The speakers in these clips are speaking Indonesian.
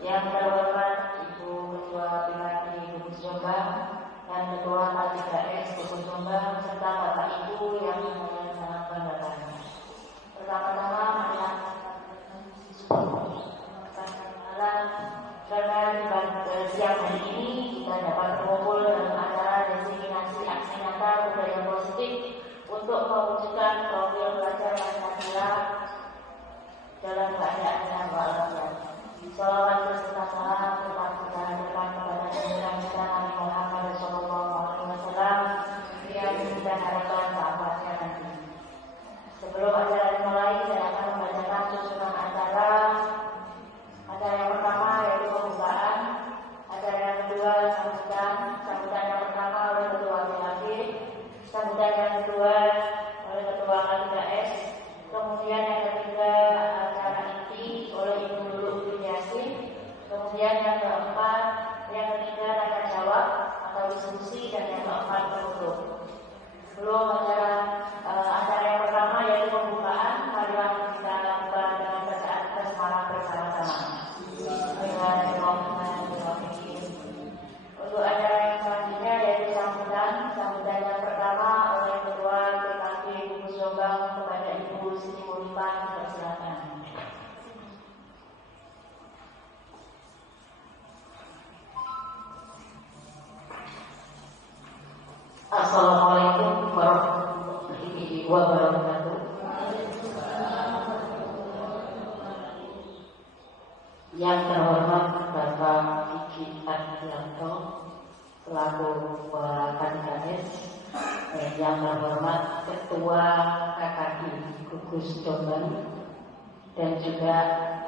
Yang terhormat Ibu Ketua PKD Gugus Jombang dan Ketua K3S Gugus Jombang serta Bapak Ibu yang saya sangat banggakan. Pertama-tama marilah karena siang hari ini kita dapat berkumpul dalam acara desiminasi aksi nyata budaya positif untuk mewujudkan profil pelajar Pancasila dalam keadaan yang walafiat. Salawat beserta salam tetap kita haturkan kepada junjungan kita Nabi Muhammad SAW yang kita harapkan sahabatnya nanti. Sebelum acara dimulai, saya akan membacakan susunan acara. Acara yang pertama yaitu pembukaan, acara yang kedua sambutan yang pertama oleh Ketua PKD, sambutan yang kedua oleh Ketua K3S, kemudian yang ketiga acara inti oleh Ibu Nurul Yasin, kemudian yang keempat, yang ketiga tanya jawab atau diskusi, dan yang keempat penutup. Sebelum acara yang pertama yaitu pembukaan, marilah kita lakukan dengan bacaan basmalah bersama-sama. Untuk acara yang selanjutnya yaitu sambutan yang pertama oleh Ketua PKD Gugus Jombang kepada Ibu Siti Munifah, dipersilakan. Assalamualaikum warahmatullahi wabarakatuh. Yang terhormat Bapak Diki Adianto selaku K3S, yang terhormat Ketua KKI Gugus Jombang dan juga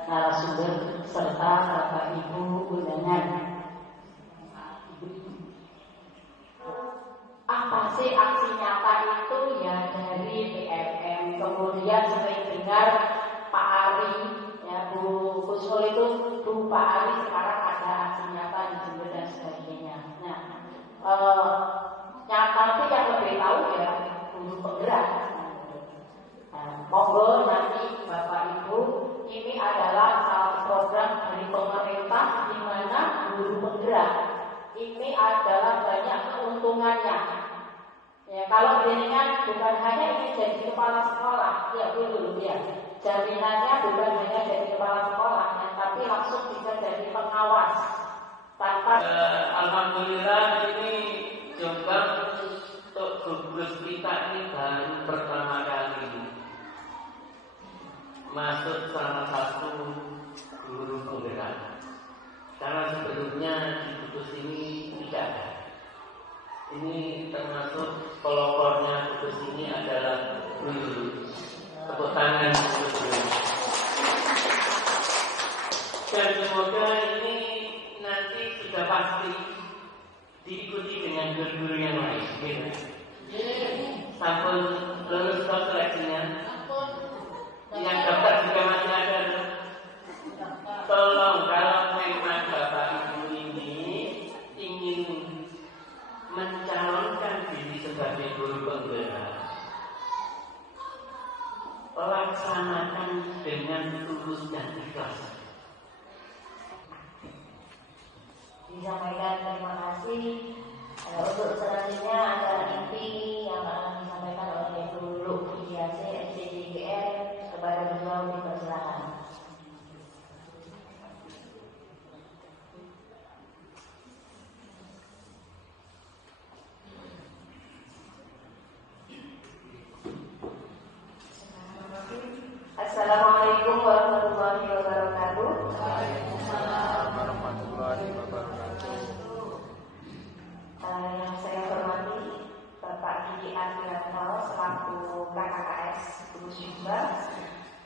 narasumber serta Bapak Ibu undangan. Apa sih aksi nyata itu? Ya dari BMM. Kemudian sering dengar Pak Ari, ya Bu Kusnul itu, Bu Pak Ari sekarang ada aksi nyata di Jember dan sebagainya. Nah, nyata itu yang lebih tahu ya guru penggerak. Monggo nanti Bapak Ibu, ini adalah salah program dari pemerintah di mana guru penggerak ini adalah banyak keuntungannya. Ya, kalau jenengan bukan hanya ingin jadi kepala sekolah, ya dulu ya. Jaminannya bukan hanya jadi kepala sekolah, ya, tapi langsung bisa jadi pengawas. Tanpa alhamdulillah ini Jombang untuk gugus kita ini baru pertama kali masuk salah satu guru penggerak. Karena sebelumnya di gugus ini tidak ada. Ini termasuk pelopornya gugus ini adalah guru. Tepuk tangan guru. Dan semoga ini nanti sudah pasti diikuti dengan guru-guru yang lain. Sampun lulus seleksinya. Yang dapat juga masih ada. Tolong kalau memang Bapak Ibu ini ingin mencalonkan diri sebagai guru penggerak, laksanakan dengan tulus dan ikhlas. Disampaikan terima kasih. Untuk selanjutnya acara inti yang akan disampaikan oleh Ibu Nurul Yasin. Assalamualaikum warahmatullahi wabarakatuh. Waalaikumsalam warahmatullahi wabarakatuh. Yang saya hormati Bapak Didi Arianto selaku KKKS Gubernur Jombang,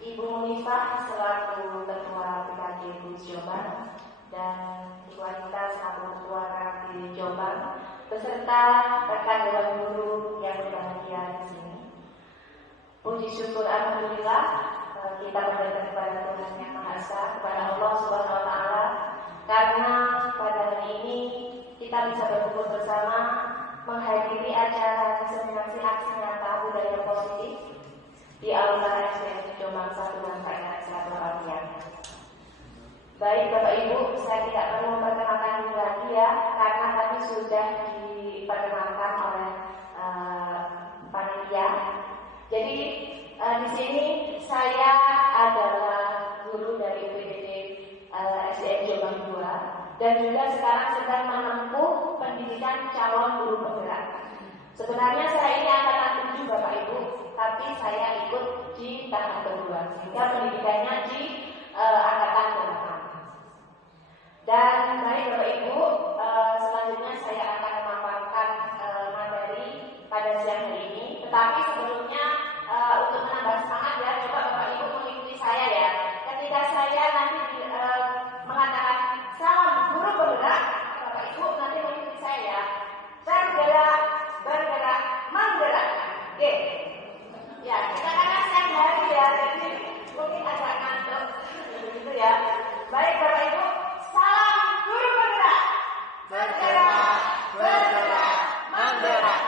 Ibu Munifah selaku Ketua PKK Gubernur Jombang, dan Ibu Anita selaku Ketua KKK Jombang, beserta rekan Dewan Guru yang berbahagia di sini. Puji syukur alhamdulillah kita berdoa kepada Tuhan Yang Maha Esa, kepada Allah Subhanahu Wa Taala, karena pada hari ini kita bisa berkumpul bersama menghadiri acara diseminasi aksi nyata budaya positif di Aula SDN Jombang 1 dan Pak Sehat Walafiat. Baik Bapak Ibu, saya tidak perlu memperkenalkan diri lagi ya, karena tadi sudah diperkenalkan oleh panitia. Jadi di sini saya adalah guru dari UPTD SDN Jombang 2 dan juga sekarang sedang menempuh pendidikan calon guru penggerak. Sebenarnya saya ini angkatan 7 Bapak Ibu, tapi saya ikut di tahap kedua sehingga pendidikannya di angkatan 8. Dan baik Bapak Ibu, selanjutnya saya akan memaparkan materi pada siang hari ini. Tetapi sebelumnya untuk menambah semangat ya, coba Bapak Ibu mengikuti saya ya. Ketika saya nanti mengatakan salam guru penggerak, Bapak Ibu nanti mengikuti saya ya. Bergerak, bergerak, menggerak. Oke. Ya, kita karena siang hari ya, jadi mungkin agak ngantuk begitu ya. Baik Bapak Ibu, salam guru penggerak. Bergerak, bergerak, menggerak.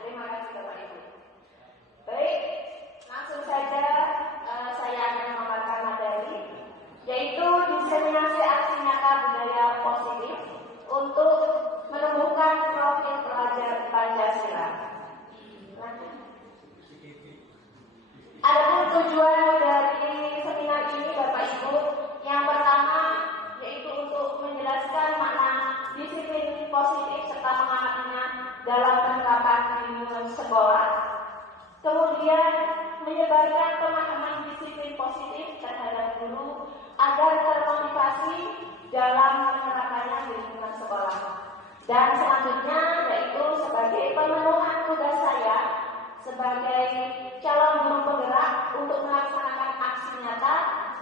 Terima kasih Bapak Ibu. Baik, langsung saja saya akan memaparkan materi, yaitu diseminasi aksi nyata budaya positif untuk menumbuhkan profil pelajar Pancasila. Adapun tujuan dari seminar ini Bapak Ibu, yang pertama yaitu untuk menjelaskan makna disiplin positif serta mengamatinya dalam penerapan di sekolah. Kemudian menyebarkan pemahaman disiplin positif terhadap guru agar termotivasi dalam menerapkannya di lingkungan sekolah. Dan selanjutnya yaitu sebagai pemenuhan tugas saya sebagai calon guru penggerak untuk melaksanakan aksi nyata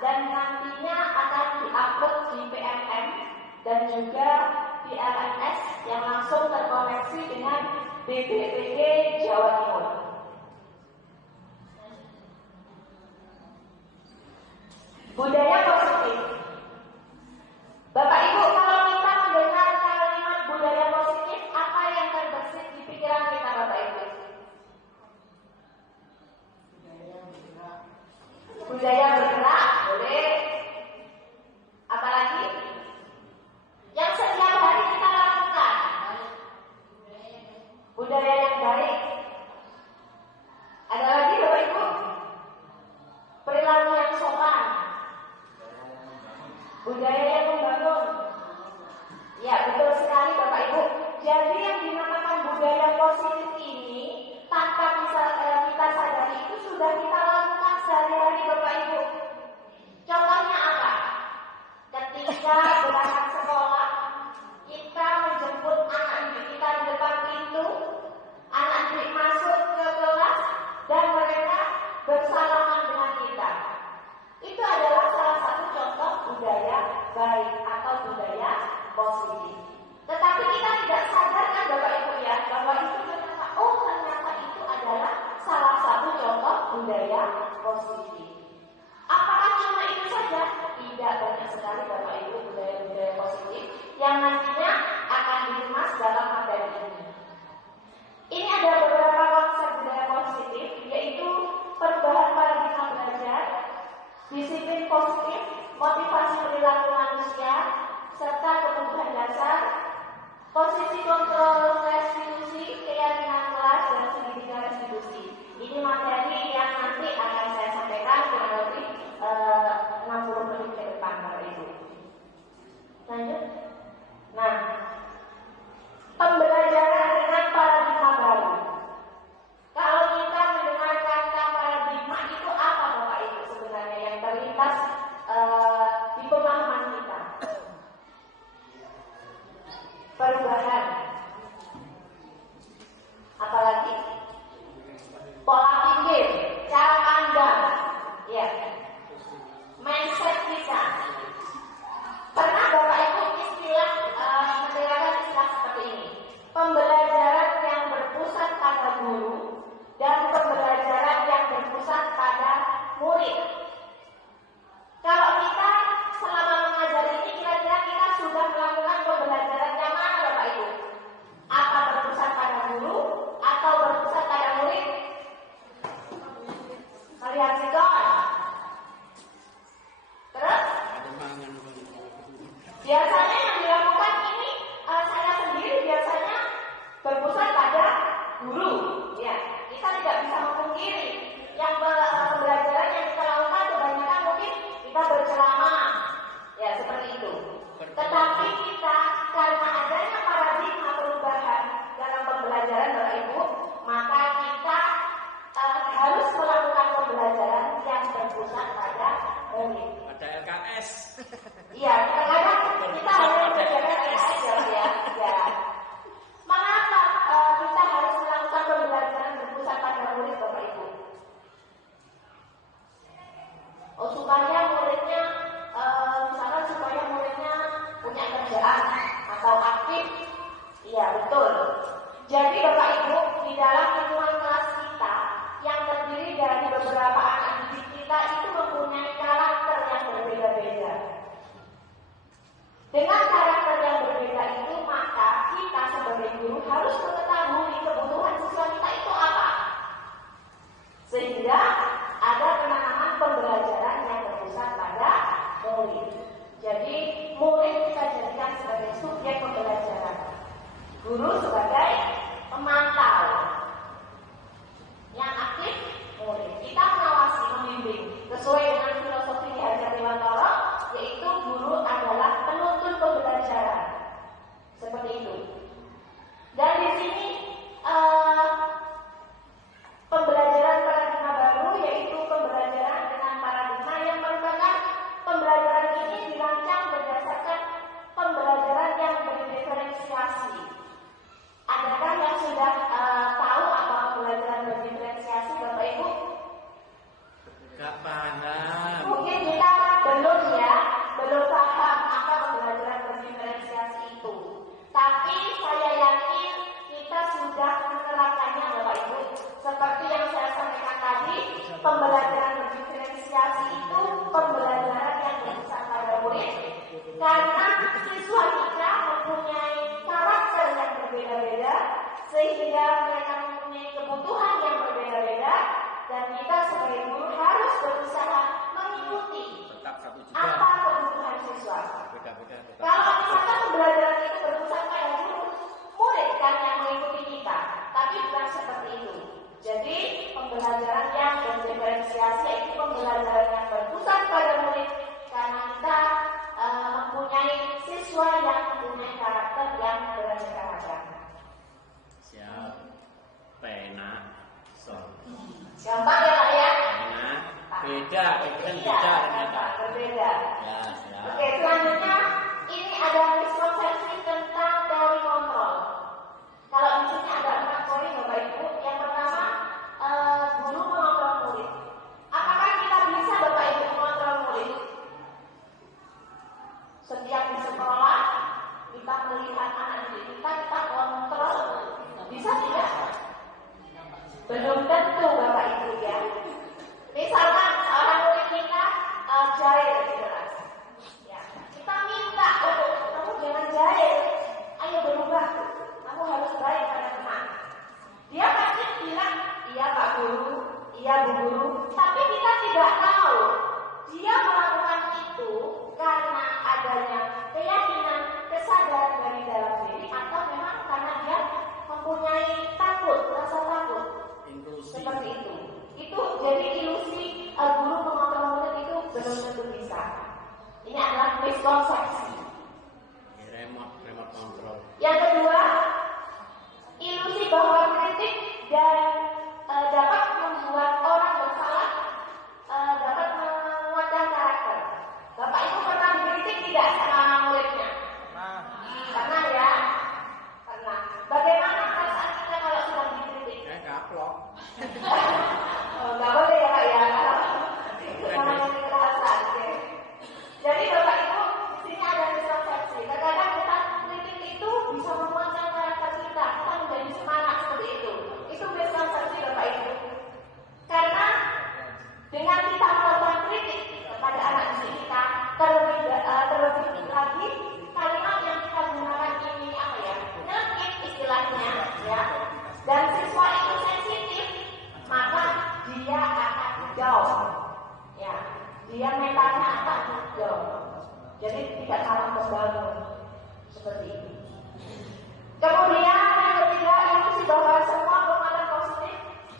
dan nantinya akan diupload di PMM dan juga di LMS yang langsung terkoneksi dengan BPPT Jawa Timur. Budaya positif. Bapak Ibu, kalau kita mendengar kalimat budaya positif, apa yang terbersit di pikiran kita Bapak Ibu? Budaya bergerak, boleh. Apalagi? Yang setiap hari kita lakukan. Budaya yang baik. Ada lagi Bapak Ibu? Perilaku yang sopan. Budaya yang membangun. Ya, betul sekali Bapak Ibu. Jadi yang dinamakan budaya positif ini tanpa kita sadari itu sudah kita lakukan sehari-hari Bapak Ibu. Contohnya apa? Ketika berangkat sekolah, kita menjemput anak didik kita di depan pintu, anak didik masuk ke kelas dan mereka bersalaman dengan kita. Itu adalah salah satu contoh budaya baik atau budaya positif. Tetapi kita tidak sadarkan Bapak Ibu ya, bahwa itu ternyata itu adalah salah satu contoh budaya positif. Apakah cuma itu saja? Tidak, banyak sekali Bapak Ibu budaya-budaya positif yang nantinya akan dikemas dalam materi ini. Ini ada beberapa konsep budaya positif, yaitu perubahan paradigma belajar, disiplin positif, motivasi perilaku manusia, serta kebutuhan dasar, posisi kontrol restitusi, keyakinan kelas, dan pendidikan restitusi. Ini materi yang nanti akan saya sampaikan kurang lebih 60 menit ke depan Bapak Ibu. Lanjut. Nah, pembelajaran dengan paradigma baru. Kalau kita mendengar kata paradigma itu apa Bapak Ibu sebenarnya? diperhatikan. Terus biasanya yang dilakukan ini saya sendiri biasanya berpusat pada guru. Ya, kita tidak bisa memungkiri yang pembelajaran yang kita lakukan kebanyakan mungkin kita berceramah, ya seperti itu. Tetapi kita karena adanya paradigma perubahan dalam pembelajaran Bapak Ibu, maka kita harus melakukan pembelajaran yang berpusat pada murid. Ada LKS. Iya, kadang-kadang kita harus belajar LKS ya. Mengapa kita harus melakukan pembelajaran berpusat pada murid Bapak Ibu? Supaya muridnya, misalkan supaya muridnya punya kerjaan atau aktif. Iya, betul. Jadi Bapak Ibu, di dalam lingkungan kelas kita yang terdiri dari beberapa anak didik kita itu mempunyai karakter yang berbeda-beda. Dengan karakter yang berbeda itu, maka kita sebagai guru harus mengetahui kebutuhan siswa kita itu apa. Sehingga ada penanaman pembelajaran yang berpusat pada murid. Jadi murid kita jadikan sebagai subjek pembelajaran, guru sebagai pemantau. Yang aktif murid. Kita mengawasi, membimbing sesuai dengan filosofi Ki Hajar Dewantara, yaitu guru adalah penuntun pembelajaran. Seperti itu. Dan di sini pembelajaran paradigma baru, yaitu pembelajaran dengan paradigma yang merupakan pembelajaran ini dirancang berdasarkan pembelajaran yang berdiferensiasi. Adakah yang sudah tahu apa pembelajaran berdiferensiasi, Bapak Ibu? Gak paham. Mungkin kita belum paham apa pembelajaran berdiferensiasi itu. Tapi saya yakin kita sudah menerapkannya, Bapak Ibu. Seperti yang saya sampaikan tadi, pembelajaran berdiferensiasi itu pembelajaran yang berpusat pada murid. Karena siswa kita mempunyai karakter yang berbeda-beda, sehingga mereka mempunyai kebutuhan yang berbeda-beda, dan kita sebagai guru harus berusaha mengikuti apa kebutuhan siswa. Kalau misalkan pembelajaran itu berpusat pada guru, murid kan yang mengikuti kita, tapi bukan seperti itu. Jadi pembelajaran yang berdiferensiasi yaitu pembelajaran yang berpusat pada murid, karena kita mempunyai siswa yang mempunyai karakter yang beraneka ragam. Siap. Pena. Gampang ya Pak ya? Pena. Beda ternyata. Berbeda. Ya, siap. Oke, selanjutnya ini ada miskonsepsi tentang teori kontrol. Kalau di sini ada 4 poin Bapak Ibu. Yang pertama, guru mengontrol murid. Apakah kita bisa Bapak Ibu mengontrol murid? Setiap di sekolah kita melihat anak didik kita kontrol. Bisa tidak? Belum tentu Bapak Ibu ya. Misalkan seorang murid kita jahil jelas. Ya, kita minta untuk kamu jangan jahil. Ayo berubah. Kamu harus baik pada teman. Dia pasti bilang, iya Pak Guru, iya Bu Guru. Tapi kita tidak tahu dia melakukan itu karena adanya keyakinan, kesadaran dari dalam diri, atau memang karena dia mempunyai takut, rasa takut. Inklusi. Seperti itu. Itu jadi ilusi guru mengontrol murid itu belum tentu bisa. Ini adalah miskonsepsi. Remote control. Yang kedua, ilusi bahwa kritik dan dapat membuat orang bersalah, dapat menguatkan karakter. Bapak Ibu pernah dikritik tidak sama muridnya? Pernah ya? Pernah. Bagaimana perasaan kita kalau sedang dikritik? Kaplok. Nggak boleh ya Pak ya. Itu namanya kekerasan. Jadi Bapak Ibu, di sini hijau. Ya, dia metalnya agak hijau. Jadi tidak salah membangun seperti itu. Kemudian yang ketiga, ilusi bahwa semua penguatan positif,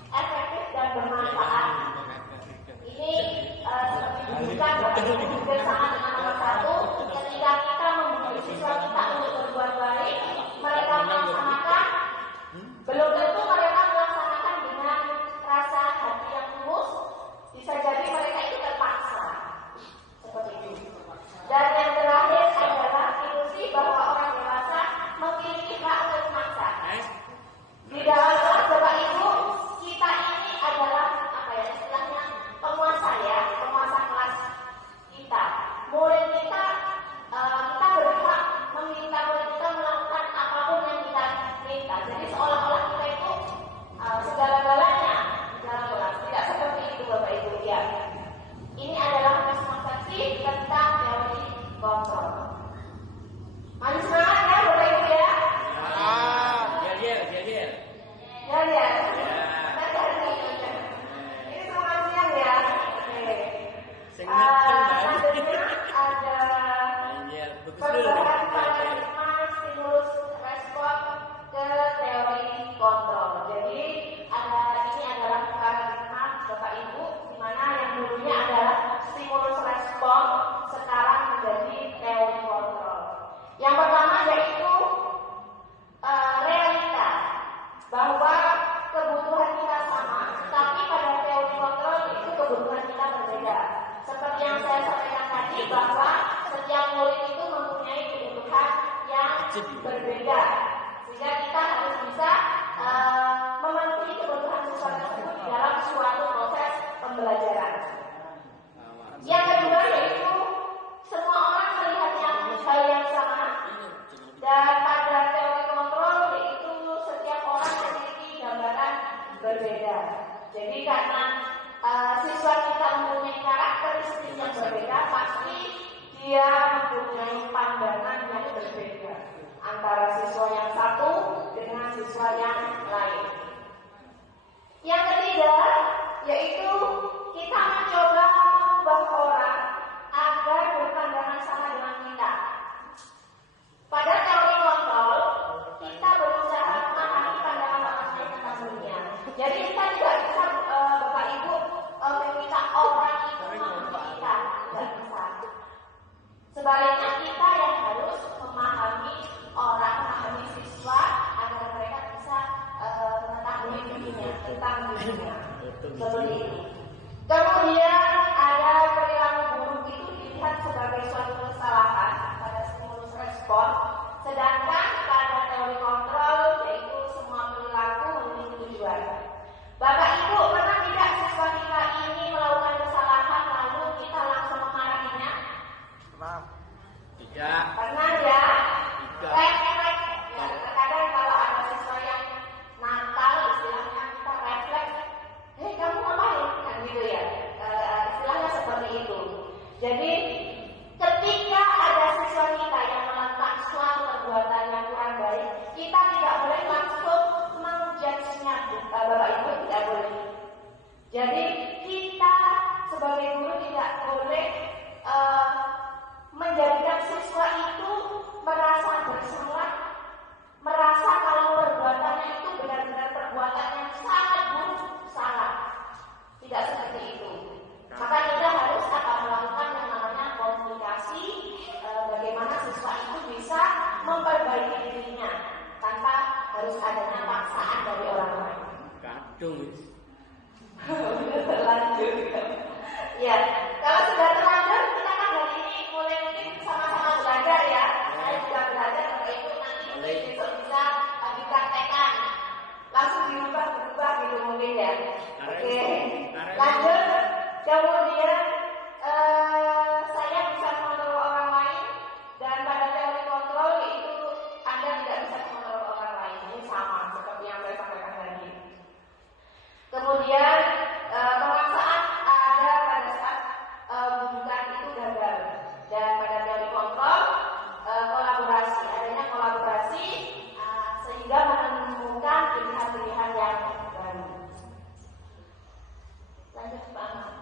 efektif dan bermanfaat. Ini seperti dibutuhkan bersama dengan nomor 1. Ketika kita mempunyai siswa kita untuk berbuat baik, mereka melaksanakan. Belum tentu mereka melaksanakan dengan rasa hati yang tulus. Bisa jadi mereka itu terpaksa. Seperti itu. Dan yang terakhir adalah ilusi bahwa orang dewasa memiliki hak untuk memaksa. Di dalam kelas Bapak Ibu, kita ini adalah apa ya istilahnya penguasa ya, penguasa kelas kita. Murid kita, kita berhak meminta murid kita melakukan apapun yang kita minta. Jadi seolah-olah kita itu segala-galanya di dalam kelas. Tidak seperti itu Bapak Ibu ya. Ini adalah persepsi tentang teori kontrol. Mari semangat ya Bapak Ibu ya. Ya. Ini selamat siang ya. Selanjutnya ada perubahan paradigma stimulus respon ke teori kontrol. Jadi ini adalah paradigma Bapak Ibu, di mana yang dulunya adalah stimulus respon, sekarang menjadi teori kontrol. Yang pertama yaitu realita bahwa kebutuhan kita sama, tapi pada teori kontrol itu kebutuhan kita berbeda. Seperti yang saya sampaikan tadi bahwa setiap murid itu mempunyai kebutuhan yang berbeda, sehingga kita harus bisa memenuhi kebutuhan siswa tersebut di dalam suatu proses pembelajaran. Yang kedua yaitu semua orang melihat hal yang sama, dan pada teori kontrol yaitu setiap orang memiliki gambaran berbeda. Jadi karena siswa kita mempunyai karakteristik yang berbeda, pasti dia mempunyai pandangan yang berbeda antara siswa yang satu dengan siswa yang lain. Yang ketiga yaitu kita mencoba mengubah orang agar berpandangan sama dengan kita. Pada teori kontrol, kita berusaha memahami pandangan orang lain tentang dunia. Jadi kita tidak bisa Bapak Ibu meminta orang itu memahami kita, tidak bisa. Sebaliknya kita yang harus memahami orang, memahami siswa agar mereka bisa mengetahui dunia, tentang dunia. Seperti ini. Kemudian ada perilaku buruk itu dilihat sebagai suatu kesalahan pada stimulus respon, sedangkan pada teori kontrol yaitu semua perilaku memiliki tujuan. Bapak Ibu, pernah tidak siswa kita ini melakukan kesalahan lalu kita langsung memarahinya? Tidak. Pernah ya? Tidak. Refleks. Ya, terkadang kalau ada siswa yang nakal, istilahnya kita refleks. Hei, kamu ngapain? Kan gitu ya. Istilahnya seperti itu. Jadi ketika ada siswa kita yang melakukan suatu perbuatan yang kurang baik, kita tidak boleh langsung menjudge-nya, Bapak Ibu, tidak boleh. Jadi kita sebagai guru tidak boleh menjadikan siswa itu merasa bersalah, merasa kalau perbuatannya itu benar-benar perbuatan yang sangat buruk, salah. Tidak seperti itu. Maka kita harus akan melakukan yang namanya komunikasi, bagaimana siswa itu bisa memperbaiki dirinya tanpa harus adanya paksaan dari orang lain. Kadung. Sudah terlanjur. Ya, kalau sudah terlanjur, kita kan hari ini mulai mungkin sama-sama belajar ya. Saya juga belajar, Bapak Ibu nanti besok bisa dipraktekkan. Langsung berubah gitu mungkin ya. Oke, lanjut. Kemudian saya bisa mengontrol orang lain, dan pada teori kontrol itu Anda tidak bisa mengontrol orang lain. Ini sama seperti yang saya sampaikan tadi. Kemudian pemaksaan ada pada saat bujukan itu gagal, dan pada teori kontrol kolaborasi, adanya kolaborasi sehingga menemukan pilihan-pilihan yang baru. Lanjut Pak.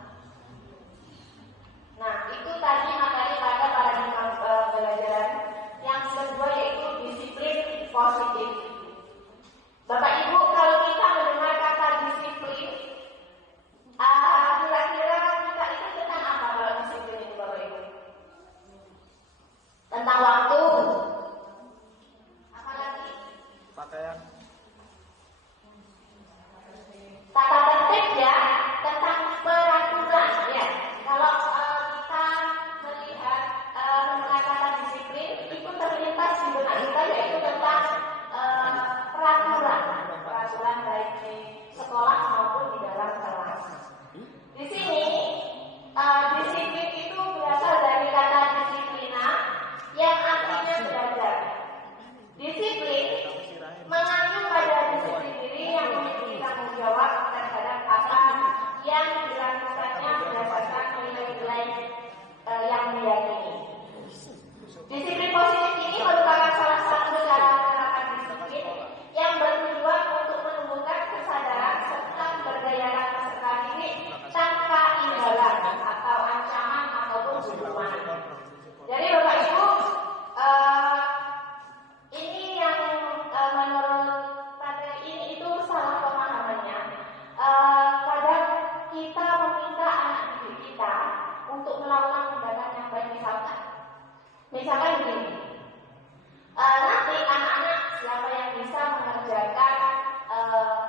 untuk melakukan tindakan yang baik. Misalkan begini, nanti anak-anak siapa yang bisa mengerjakan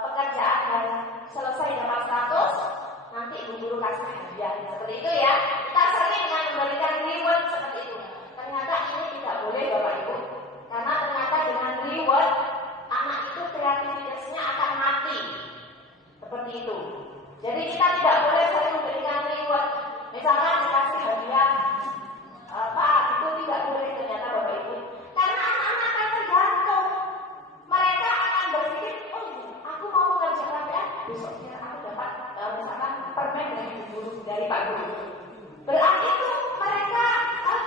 pekerjaan dan selesai dapat 100, nanti ibu guru kasih hadiah seperti itu ya. Kita sering dengan memberikan reward seperti itu. Ternyata ini tidak boleh Bapak Ibu, karena ternyata dengan reward anak itu kreativitasnya akan mati seperti itu. Jadi kita tidak boleh sering memberikan reward. Misalkan dikasih hadiah itu tidak boleh ternyata Bapak Ibu, karena anak-anak akan tergantung. Mereka akan berpikir, oh aku mau mengerjakan PR, besok kira aku dapat misalkan permen dari guru, dari Pak Guru. Berarti itu mereka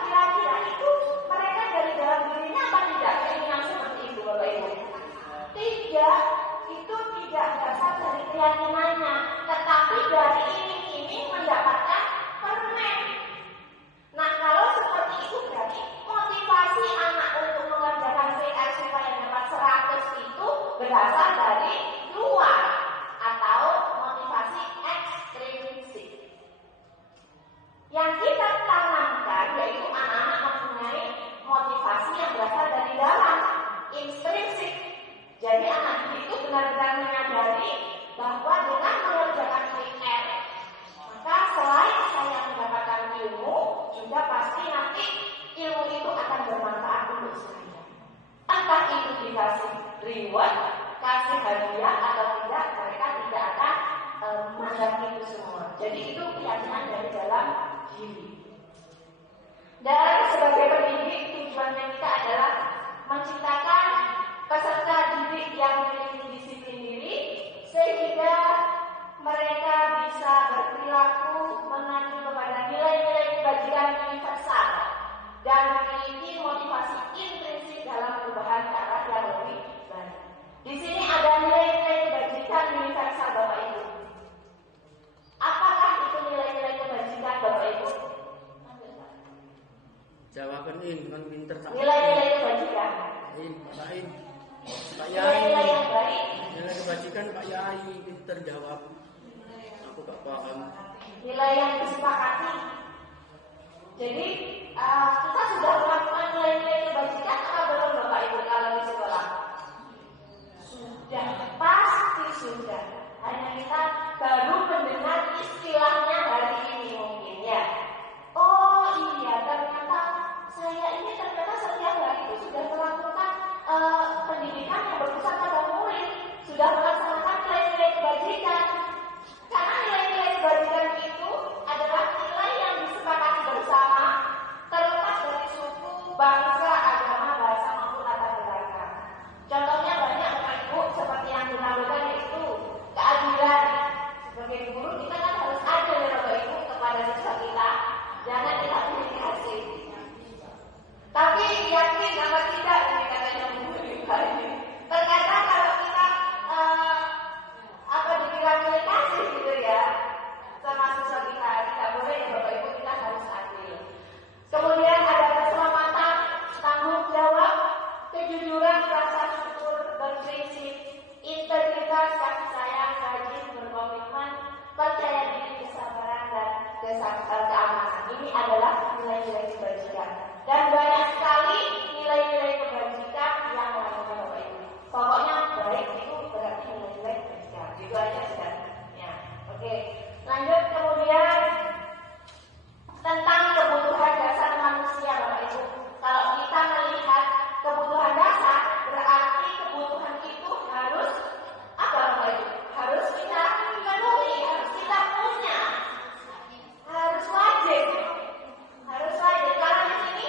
kira-kira itu mereka dari dalam dirinya apa tidak keinginan seperti itu Bapak Ibu? Tidak, itu tidak berasal dari keyakinannya, tetapi dari ini mendapatkan permen. Nah kalau seperti itu berarti motivasi anak untuk mengerjakan PR supaya dapat 100 itu berasal dari luar atau motivasi ekstrinsik. Yang kita tanamkan yaitu anak-anak mempunyai motivasi yang berasal dari dalam, intrinsik. Jadi anak itu benar-benar menyadari bahwa dengan mengerjakan PR, maka selain saya mendapatkan ilmu, juga pasti nanti ilmu itu akan bermanfaat untuk saya. Entah itu dikasih reward, kasih hadiah atau tidak, mereka tidak akan menganggap itu semua. Jadi itu keyakinan dari dalam diri. Dan sebagai pendidik, tujuannya kita adalah menciptakan peserta didik yang memiliki disiplin diri, sehingga mereka bisa berperilaku mengacu kepada nilai-nilai kebajikan universal dan memiliki motivasi intrinsik dalam perubahan ke arah yang lebih baik. Di sini ada nilai-nilai kebajikan universal Bapak Ibu. Apakah itu nilai-nilai kebajikan Bapak Ibu? Jawaban ini kan pinter tak. Nilai-nilai kebajikan. Lain. Pak Nilai-nilai Yai. yang baik. Nilai kebajikan Pak Yai pinter jawab. Aku gak paham. Nilai yang disepakati. Jadi kita sudah melakukan nilai-nilai kebajikan atau belum Bapak Ibu kalau di sekolah? Sudah, pasti sudah. Hanya kita baru mendengar istilahnya hari ini mungkin ya. Oh iya, ternyata saya ini setiap hari itu sudah melakukan pendidikan yang berpusat pada murid, sudah melaksanakan nilai-nilai kebajikan. Karena nilai-nilai kebajikan itu adalah nilai yang disepakati bersama, terlepas dari suku, bangsa, agama, bahasa maupun latar belakang. Contohnya banyak Bapak Ibu, seperti yang dinampilkan yaitu keadilan. Sebagai guru kita kan harus adil ya Bapak Ibu kepada siswa kita, jangan kita pilih hasil. Tapi yakin apa tidak ini katanya guru kita ini. Terkadang kalau kita dibilang pilih kasih gitu ya sama siswa kita, tidak boleh ya Bapak Ibu, kita harus adil. Kemudian ada keselamatan, tanggung jawab, kejujuran, rasa syukur, berprinsip, integritas, kasih sayang, rajin, berkomitmen, percaya diri, kesabaran, dan keamanan. Ini adalah nilai-nilai kebajikan. Dan banyak sekali nilai-nilai kebajikan yang lainnya Bapak Ibu. Pokoknya baik itu berarti nilai-nilai kebajikan. Itu aja sudah. Ya, oke. Lanjut kemudian tentang kebutuhan dasar manusia Bapak Ibu. Kalau kita melihat kebutuhan dasar, berarti kebutuhan itu harus apa Bapak Ibu? Harus kita penuhi, harus kita punya, harus wajib. Harus wajib. Karena di sini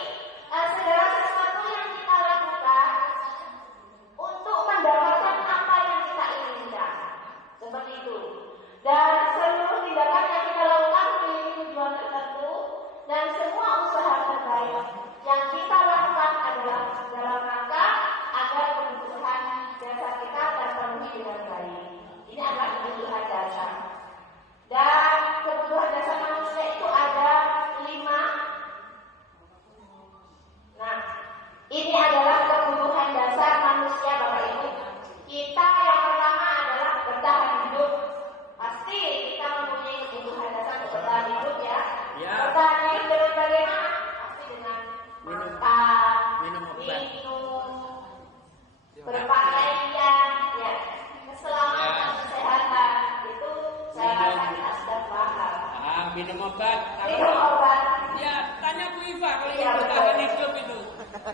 minum obat. Minum obat. Ya, tanya Bu Iva kalau Iya, yang betul. bertahan hidup itu.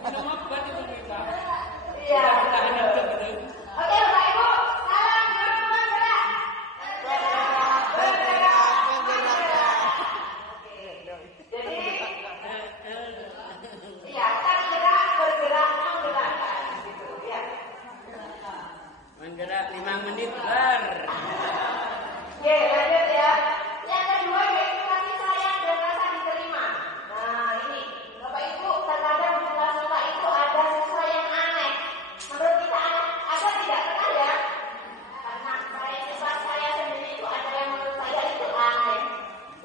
Minum obat itu Bu Iva. Iya. Bertahan hidup itu. Oke, Bapak Ibu, salam gerak gerak. Bergerak. Oke. Jadi iya, kan gerak, bergerak, menggerakkan gitu ya. Menggerak 5 menit bar. Oke, lanjut ya. Yang kedua yaitu kasih sayang dan rasa diterima. Nah, ini Bapak Ibu, terkadang di kelas itu ada siswa yang aneh. Menurut kita ada tidak pernah ya? Karena siswa saya sendiri itu ada yang menurut saya itu aneh.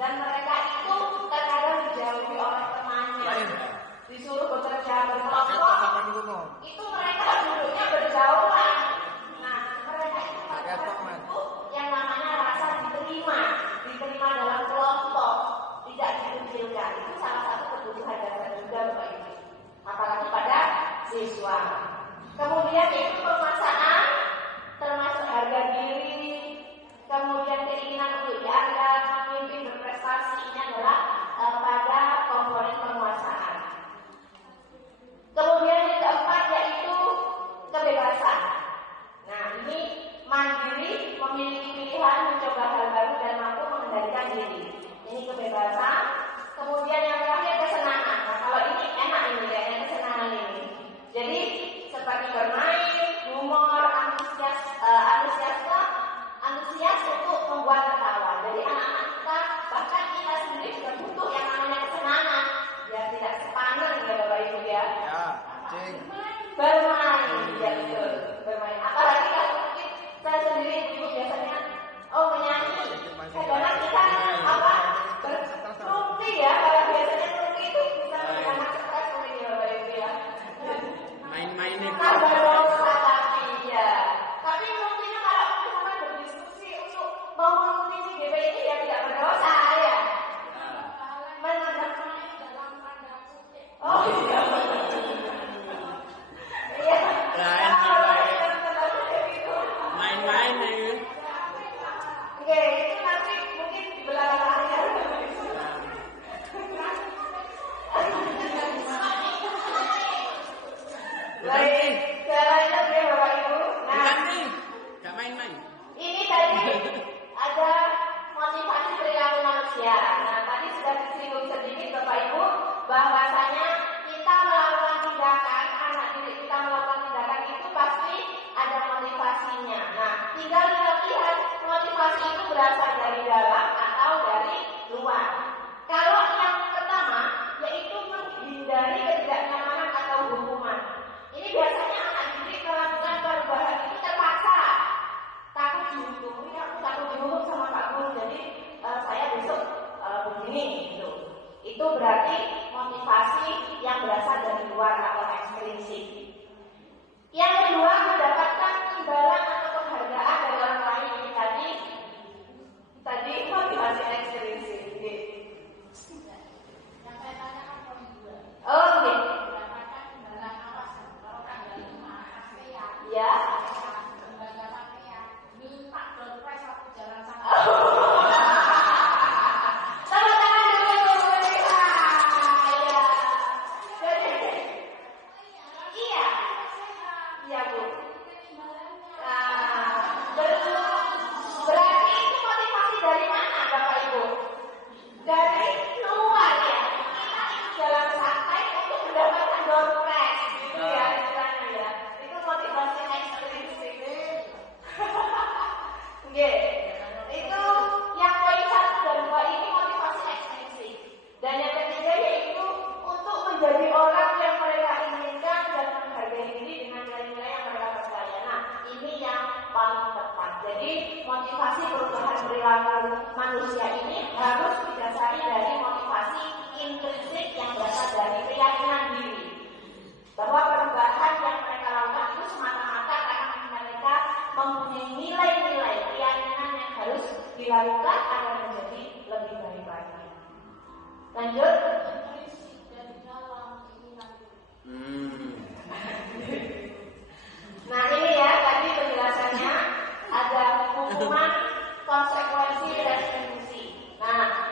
Dan mereka itu terkadang dijauhi oleh temannya. Disuruh bekerja berkelompok. Itu mereka duduknya berjauhan. Nah, mereka itu yang namanya rasa diterima dalam kelompok, tidak dikucilkan. Itu salah satu kebutuhan dasar juga Bapak Ibu. Apalagi pada siswa. Kemudian itu permasaan, termasuk harga diri, kemudian keinginan untuk dianggap memimpin berprestasi, ini adalah pada komponen penguasaan. Kemudian yang keempat yaitu kebebasan. Nah, ini mandiri, memiliki pilihan, mencoba hal baru dan mampu mengendalikan diri. Ini kebebasan. Kemudian yang terakhir kesenangan. Nah, kalau ini enak ini ya, yang kesenangan ini. Jadi seperti bermain, humor, antusias untuk membuat tertawa. Jadi anak-anak kita, bahkan kita sendiri juga butuh yang namanya kesenangan. Ya tidak sepanen ya Bapak Ibu ya. Ya, cing. Bermain, ya betul. Bermain. Apalagi kalau mungkin saya sendiri ibu biasanya menyanyi. Kadang kita berfungsi ya. Kalau biasanya fungsi itu bisa menganak stres mungkin ya Bapak Ibu ya. Main-main itu. Tapi ya. Tapi mungkin kalau teman-teman berdiskusi untuk mau mengikuti GP ini ya tidak berdosa ya. Oh iya. Iya. Main-main itu. Oke, itu nanti mungkin di belakang layar. Baik, selanjutnya ya Bapak Ibu. Nah, Gak main-main. ini tadi ada motivasi perilaku manusia. Nah, tadi sudah disinggung sedikit Bapak Ibu bahwasanya kita melakukan tindakan, anak didik kita melakukan tindakan itu pasti ada motivasinya. Nah, tinggal kita lihat motivasi itu berasal dari dalam atau dari luar. Kalau yang pertama yaitu menghindari ketidaknyamanan atau hukuman. Ini biasanya anak didik melakukan perubahan itu terpaksa. Takut dihukum, ini aku takut dihukum sama Pak Guru, jadi saya besok begini gitu. Itu berarti motivasi yang berasal dari luar atau ekstrinsik. Yang kedua, mendapatkan imbalan atau penghargaan dari orang lain. Ini tadi motivasi ekstrinsik. Oh, gitu. Ya. Sama tangan dulu. Ya. Jadi, iya. Iya, Bu. Berarti itu motivasi dari mana, Bapak Ibu? Dari luar ya. Kita jalan santai untuk mendapatkan door prize, gitu ya istilahnya ya. Itu motivasi ekstrinsik. Oke. Itu yang poin 1 dan 2 ini motivasi ekstrinsik. Dan yang ketiga yaitu untuk menjadi orang yang mereka inginkan dan menghargai diri dengan nilai-nilai yang mereka percaya. Nah, ini yang paling tepat. Jadi motivasi perubahan perilaku manusia ini harus didasari dari motivasi intrinsik yang berasal dari keyakinan diri bahwa perubahan yang mereka lakukan itu semata-mata karena mereka mempunyai nilai-nilai keyakinan yang harus dilakukan agar menjadi lebih baik lagi. Lanjut. Nah ini ya tadi penjelasannya ada hukuman, konsekuensi, dan retribusi. Nah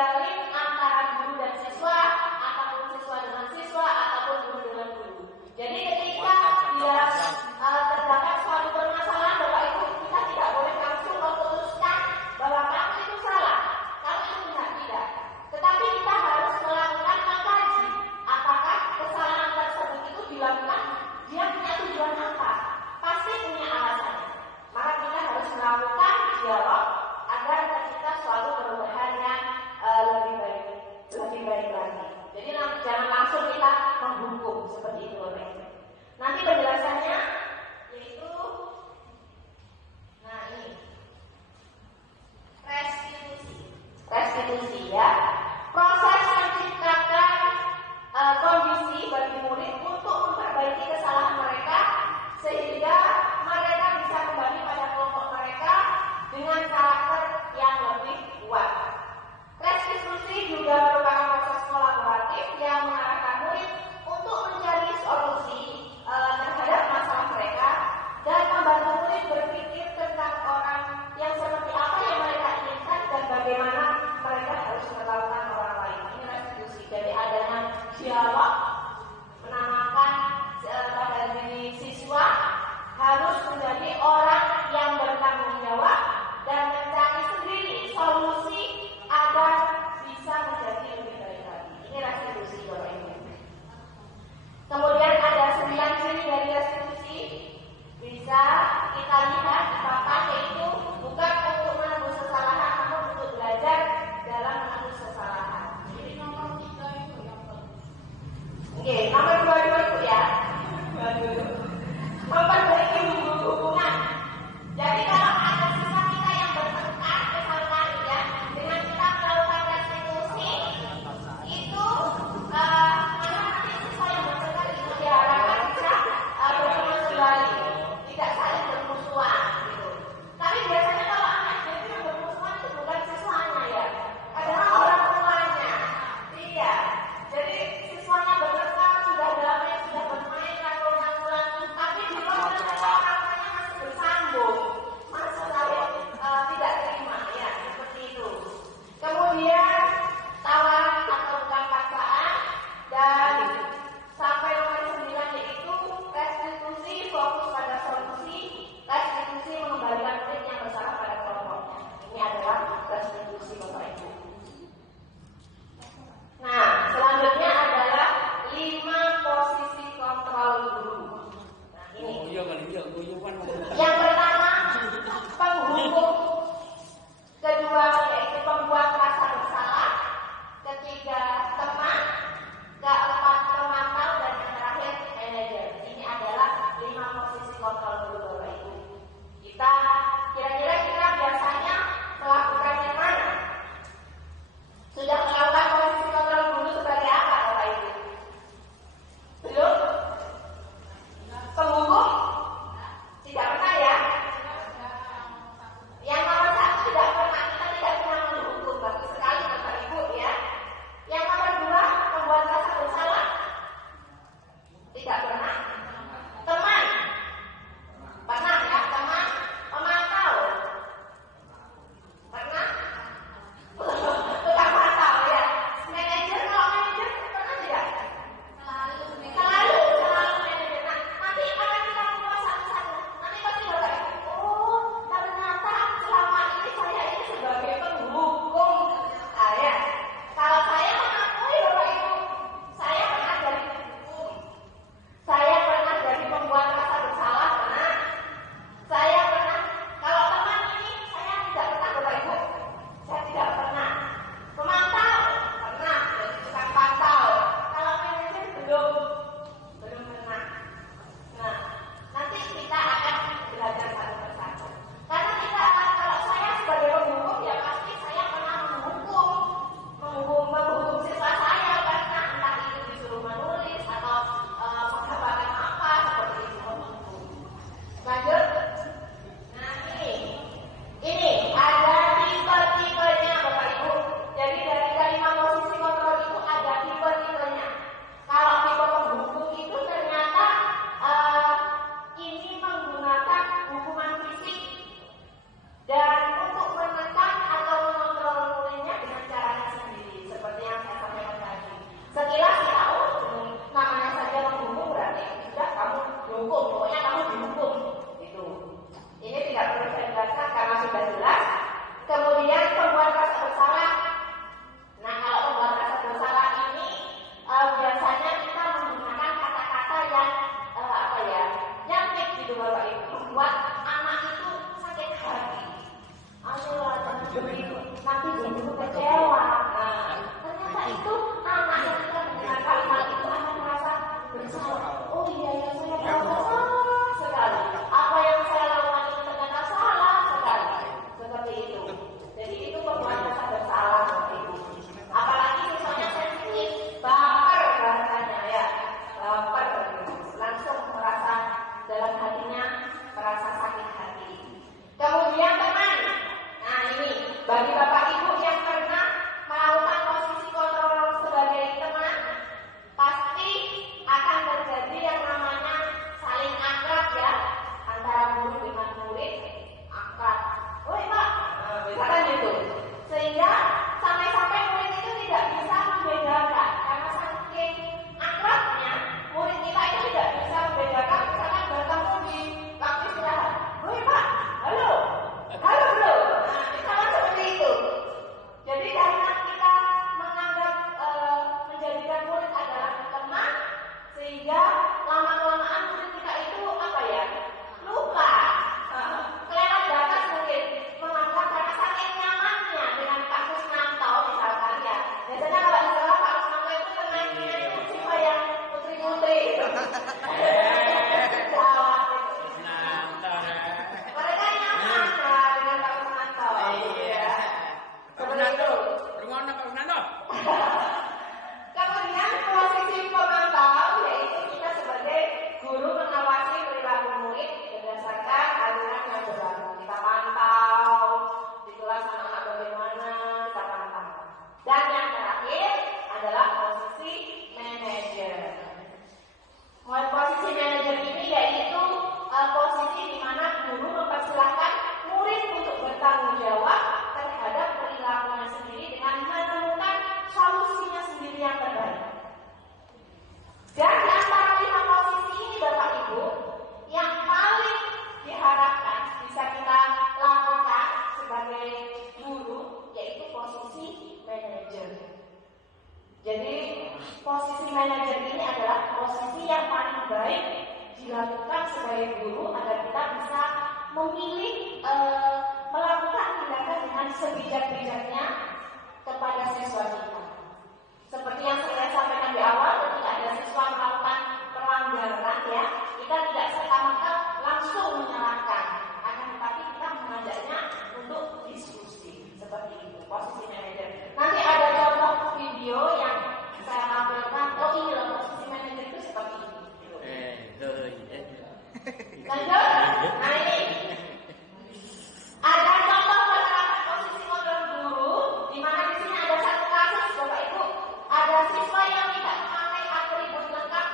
menjalin antara guru dan siswa, ataupun siswa dengan siswa, ataupun guru dengan guru. Jadi ketika dia terdapat suatu permasalahan, Bapak Ibu, kita tidak boleh langsung memutuskan bahwa kamu itu salah, kamu itu benar, tidak. Tetapi kita harus melakukan mengkaji apakah kesalahan tersebut itu dilakukan, dia punya tujuan apa, pasti punya alasannya. Maka kita harus melakukan dialog agar tercipta suatu perubahan yang lebih baik. Kemudian posisi pemantau yaitu kita sebagai guru mengawasi perilaku murid berdasarkan aliran yang berlaku. Kita pantau di kelas anak-anak bagaimana, kita pantau. Dan yang terakhir adalah posisi manajer. Posisi manajer ini yaitu posisi di mana guru mempersilahkan murid untuk bertanggung jawab terhadap perilakunya sendiri dengan menemukan solusinya sendiri yang terbaik. Dan di antara 5 posisi ini Bapak Ibu, yang paling diharapkan bisa kita lakukan sebagai guru yaitu posisi manajer. Jadi posisi manajer ini adalah posisi yang paling baik dilakukan sebagai guru agar kita bisa memilih melakukan tindakan dengan sebijak-bijaknya kepada siswa kita. Seperti yang saya sampaikan di awal, ketika ada siswa melakukan pelanggaran ya, kita tidak serta-merta langsung menyalahkan, akan tetapi kita mengajaknya untuk diskusi seperti itu. Posisi manajer. Nanti ada contoh video yang saya tampilkan. Oh ini loh posisi manajer itu seperti ini. Lanjut. Nah ini ada contoh penerapan posisi kontrol guru, di mana di sini ada satu kasus Bapak Ibu, ada siswa yang tidak memakai atribut lengkap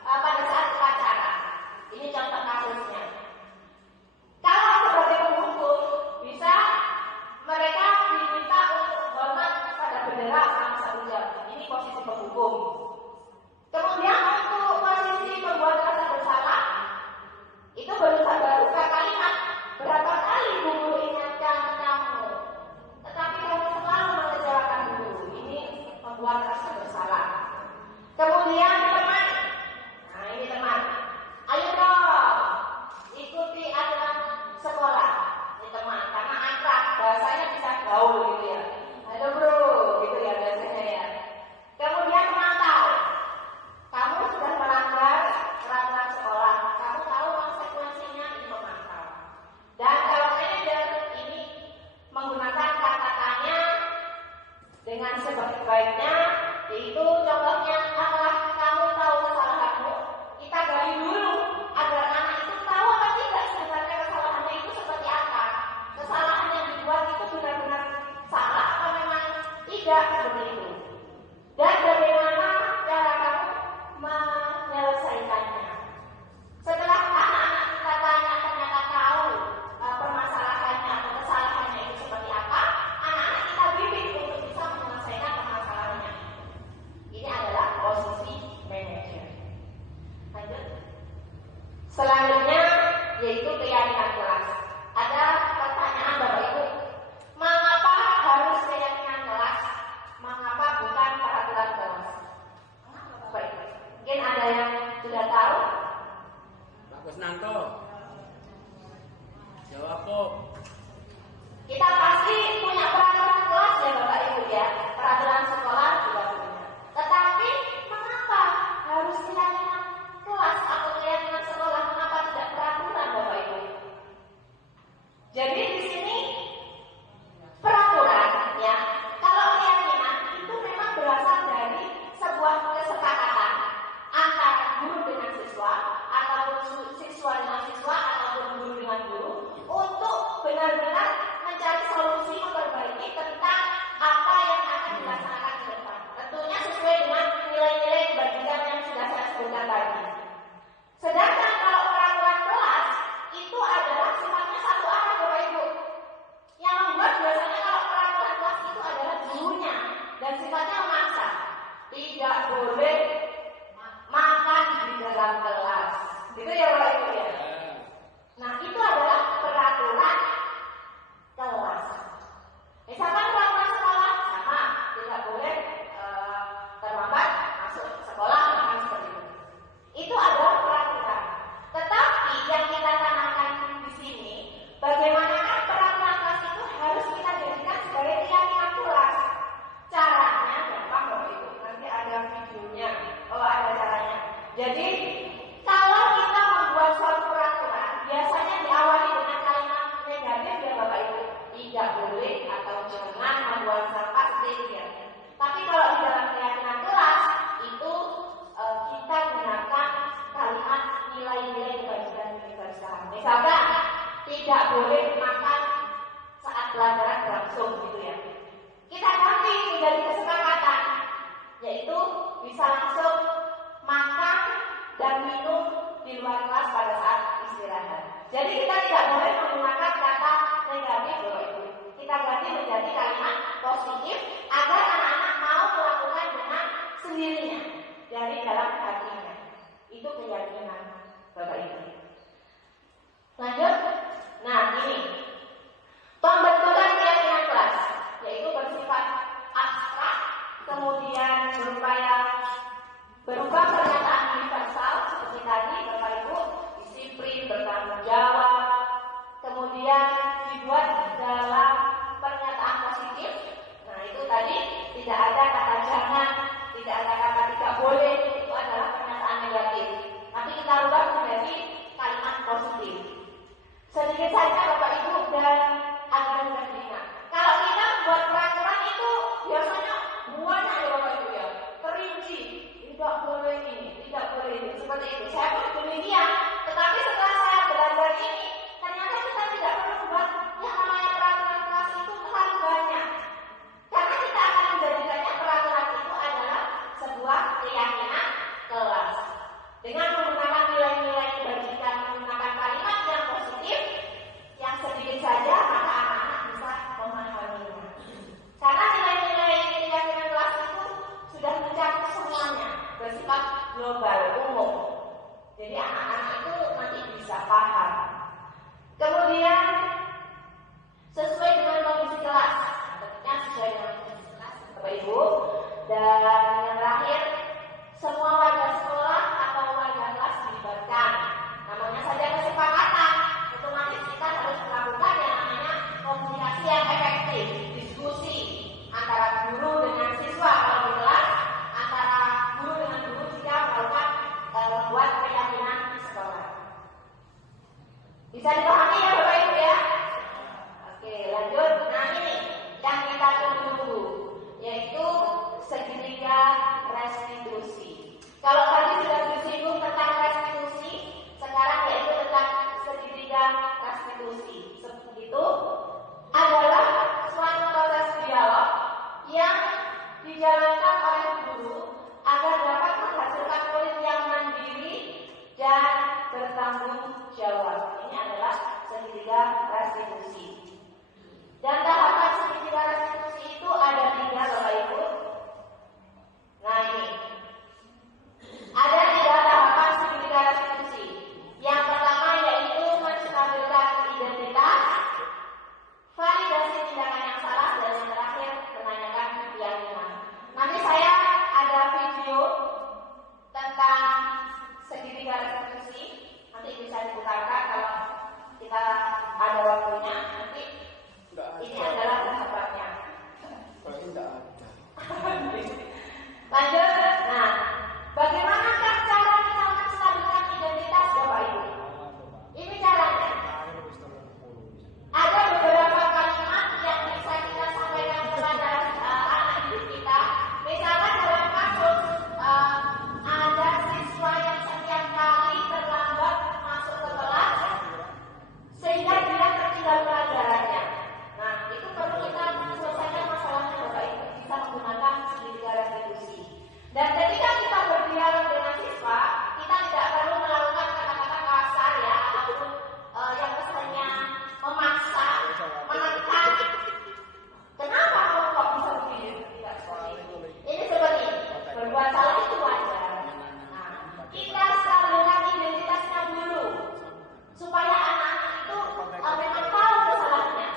pada saat upacara. Ini contoh kasusnya. Kalau sebagai penghukum bisa mereka diminta untuk hormat pada bendera selama 1 jam. Ini posisi penghukum. Kemudian untuk posisi pembuat rasa bersalah itu baru kalimat berapa kali guru ingatkan kamu, tetapi kamu selalu mengecewakan guru. Ini membuat rasa bersalah. Kemudian teman, nah ini teman, ayo dong ikuti aturan sekolah. Ini teman, karena akrab, bahasanya bisa gaul gitu ya. Halo bro, gitu ya bahasanya ya. Kemudian pemantau, kamu sudah melanggar peraturan sekolah, kamu tahu konsekuensinya, ini pemantau. Dan kalau manajer ini menggunakan kata-katanya dengan sebaik-baiknya, yaitu contohnya adalah kamu tahu kesalahanmu, kita gali dulu agar anak itu tahu apa tidak sebenarnya kesalahannya itu seperti apa. Kesalahan yang dibuat itu benar-benar salah atau memang tidak seperti itu. Dan bagaimana cara kamu menyelesaikannya. Setelah anak-anak kita tanya ternyata tahu permasalahannya atau kesalahannya itu seperti apa, anak-anak kita bimbing untuk bisa menyelesaikan permasalahannya. Ini adalah posisi manajer. Lanjut. Selanjutnya yaitu keyakinan kelas. Ada pertanyaan Bapak Ibu, mengapa harus keyakinan kelas? Mengapa bukan peraturan kelas? Baik. Mungkin ada yang sudah tahu? Pak Kusnanto. Jawab kok. Kita pasti punya peraturan kelas ya Bapak Ibu ya. Peraturan sekolah juga punya. Tetapi mengapa harus keyakinan kelas atau keyakinan sekolah? Mengapa tidak peraturan Bapak Ibu? Jadi di sini peraturan ya. Kalau keyakinan itu memang berasal dari sebuah kesepakatan antara guru dengan siswa ataupun siswa dengan siswa ataupun guru dengan guru untuk benar-benar mencari solusi memperbaiki tentang apa yang akan dilaksanakan ke depan. Tentunya sesuai dengan nilai-nilai kebajikan yang sudah saya sebutkan tadi. Sedangkan kalau peraturan kelas itu adalah sifatnya satu arah Bapak Ibu. Yang membuat biasanya kalau peraturan kelas itu adalah gurunya dan sifatnya memaksa. Tidak boleh makan di dalam kelas. Gitu ya Bapak Ibu ya. Nah itu adalah peraturan kelas. Misalkan peraturan sekolah sama, tidak boleh terlambat masuk sekolah misalkan seperti itu. Itu adalah peraturan. Tetapi yang kita tanamkan di sini, bagaimana peraturan kelas itu harus kita jadikan sebagai keyakinan kelas. Caranya gampang Bapak Ibu. Nanti ada videonya. Oh ada caranya. Jadi kalau kita membuat suatu peraturan, biasanya diawali dengan kalimat negatif ya Bapak Ibu. Tidak boleh atau jangan membuang sampah sendirian. Tapi kemudian berupa pernyataan universal seperti tadi Bapak Ibu, disiplin, bertanggung jawab, kemudian dibuat dalam pernyataan positif. Nah itu tadi tidak ada kata jangan, tidak ada kata tidak boleh, itu adalah pernyataan negatif. Tapi kita rubah menjadi kalimat positif. Sedikit saja Bapak Ibu dan agar mudah diingat. Kalau kita buat peraturan itu biasanya banyak ya Bapak Ibu ya, terinci, tidak boleh ini, tidak boleh ini, seperti itu. Saya pun demikian. Tetapi setelah saya belajar ini, ternyata kita tidak perlu buat yang namanya peraturan kelas itu terlalu banyak. Karena kita akan menjadikannya peraturan itu adalah sebuah keyakinan kelas. Dengan menggunakan nilai-nilai kebajikan, menggunakan kalimat yang positif, yang sedikit saja maka anak-anak bisa memahaminya. Karena nilai-nilai keyakinan kelas itu sudah mencakup semuanya, bersifat global, umum. Jadi anak-anak itu nanti bisa paham. Kemudian sesuai dengan kondisi kelas, tentunya sesuai dengan kondisi kelas, Bapak Ibu. Dan yang terakhir, semua warga sekolah atau warga kelas dilibatkan. Namanya saja kesepakatan, otomatis kita harus melakukan yang namanya komunikasi yang efektif, diskusi antara guru dengan siswa kalau di kelas, antara guru dengan guru jika melakukan membuat keyakinan di sekolah. Bisa dipahami ya Bapak Ibu ya? Oke, lanjut. Nah ini yang kita tunggu-tunggu, yaitu segitiga restitusi. Kalau tadi sudah disinggung tentang restitusi, sekarang yaitu tentang segitiga restitusi. Itu adalah suatu proses dialog yang dijalankan oleh guru agar dapat menghasilkan murid yang mandiri dan bertanggung jawab. Ini adalah segitiga restitusi. Dan tahapan segitiga restitusi itu ada 3 Bapak Ibu. Nah ini ada 3 tahapan segitiga restitusi. Yang pertama yaitu menstabilkan identitas, validasi tindakan yang salah, dan yang terakhir menanyakan keyakinan. Nanti saya ada video tentang segitiga restitusi, nanti bisa diputarkan kalau kita ada waktunya. Nanti ini adalah tahapannya. Berarti tidak ada. Lanjut. Nah, bagaimanakah cara kita menstabilkan identitas Bapak Ibu? Ini caranya. Ada beberapa kalimat yang bisa kita sampaikan kepada anak didik kita. Misalkan dalam kasus ada siswa yang setiap kali terlambat masuk ke kelas sehingga dia tertinggal pelajarannya. Nah, itu perlu kita selesaikan masalahnya Bapak Ibu. Kita menggunakan segitiga restitusi. Dan ketika kita berdialog dengan siswa, kita tidak perlu melakukan kata-kata kasar ya, ataupun yang kesannya memaksa, menekan. Kenapa kamu kok bisa begini? Tidak seperti itu. Ini seperti ini. Berbuat salah itu wajar. Nah, kita stabilkan identitasnya dulu supaya anak-anak itu memang tahu kesalahannya.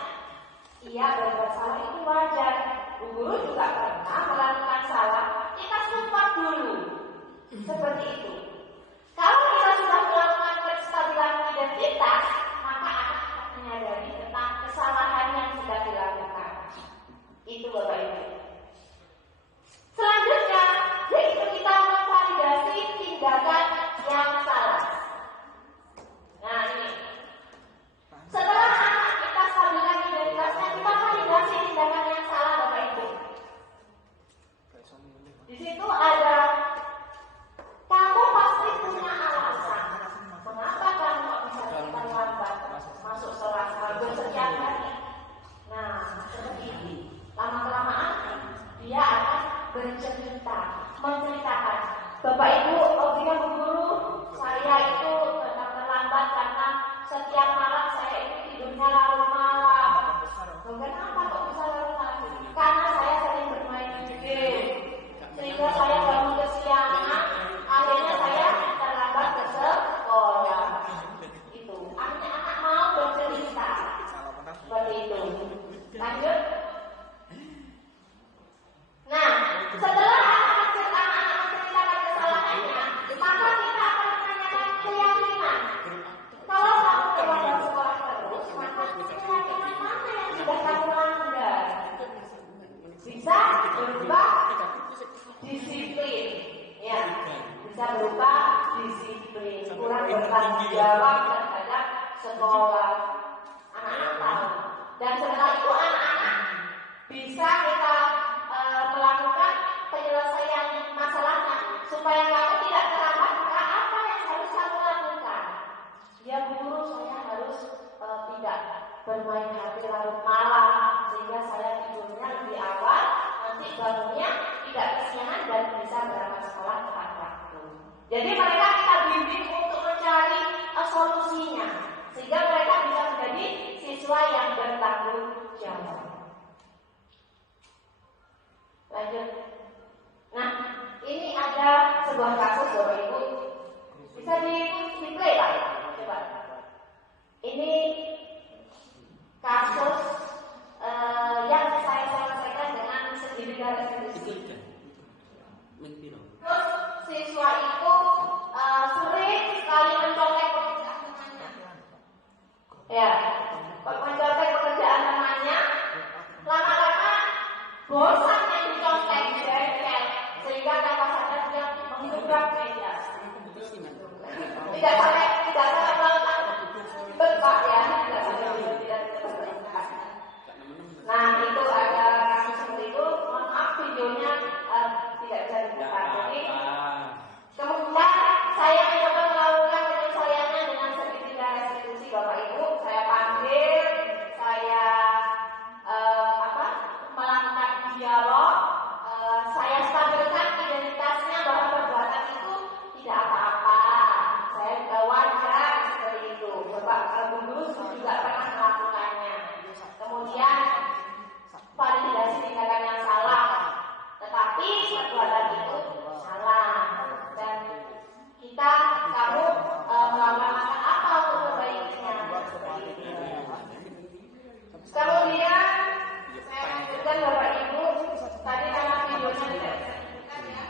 Iya, berbuat salah itu wajar. Guru juga pernah melakukan salah. Kita support dulu. Seperti itu. Kalau kita sudah melakukan penstabilan identitas, maka anak akan menyadari tentang kesalahan yang sudah dilakukan. Itu Bapak Ibu. Selanjutnya, yaitu kita memvalidasi tindakan yang salah. Nah ini. Setelah anak kita stabilkan identitasnya, kita validasi tindakan yang salah Bapak Ibu. Di situ ada, kamu pas bertanggung jawab terhadap sekolah. Anak-anak tahu. Dan setelah itu anak-anak bisa kita melakukan penyelesaian masalahnya supaya kamu tidak terlambat. Apa yang harus kamu lakukan? Ya guru, saya harus tidak bermain HP larut malam sehingga saya tidurnya lebih awal, nanti bangunnya tidak kesiangan dan bisa berangkat sekolah tepat waktu. Jadi mereka kita bimbing untuk mencari solusinya sehingga mereka bisa menjadi siswa yang bertanggung jawab. Lanjut. Nah, ini ada sebuah kasus Bapak Ibu. Bisa di play Pak? Coba. Ini kasus yang saya selesaikan dengan segitiga restitusi. Terus siswa itu sering sekali mencolek pekerjaan temannya. Ya, mencolek pekerjaan temannya. Lama-lama bosan yang dicontek, jengkel, sehingga tanpa sadar dia menggebrak meja. Tidak sampai melakukan berbak ya. Nah itu ada kasus seperti itu. Mohon maaf videonya tidak bisa dibuka. Jadi kemudian saya mencoba melakukan penyelesaiannya dengan segitiga restitusi Bapak Ibu. Saya panggil, saya melakukan dialog, saya stabilkan identitasnya bahwa perbuatan itu tidak apa-apa. Saya wajar seperti itu. Bapak Guru juga pernah melakukannya. Kemudian validasi tindakan yang salah, tetapi perbuatan itu salah dan kamu melakukan apa untuk memperbaikinya. Kemudian saya lanjutkan Bapak Ibu, tadi karena videonya tidak bisa dibuka ya.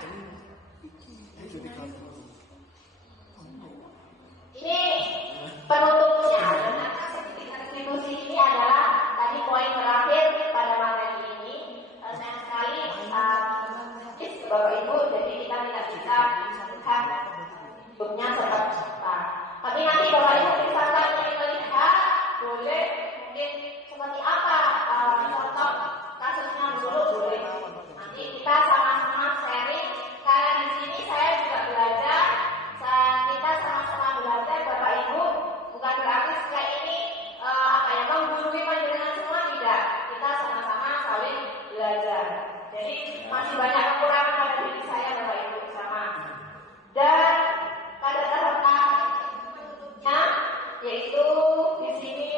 Ini penutupnya. Restitusi ini adalah tadi poin terakhir pada materi ini. Sayang sekali Bapak Ibu, jadi kita tidak bisa melihat bentuknya seperti apa. Tapi nanti Bapak Ibu bisa melihat, boleh mungkin seperti apa contoh kasusnya dulu boleh. Nanti kita sama-sama sharing. Karena di sini saya juga belajar, kita sama-sama belajar Bapak Ibu. Bukan berarti kayak ini menggurui panjenengan semua, tidak. Kita sama-sama saling belajar. Jadi masih banyak kekurangan pada diri saya Bapak Ibu sama. Dan pada catatan penutupnya yaitu di sini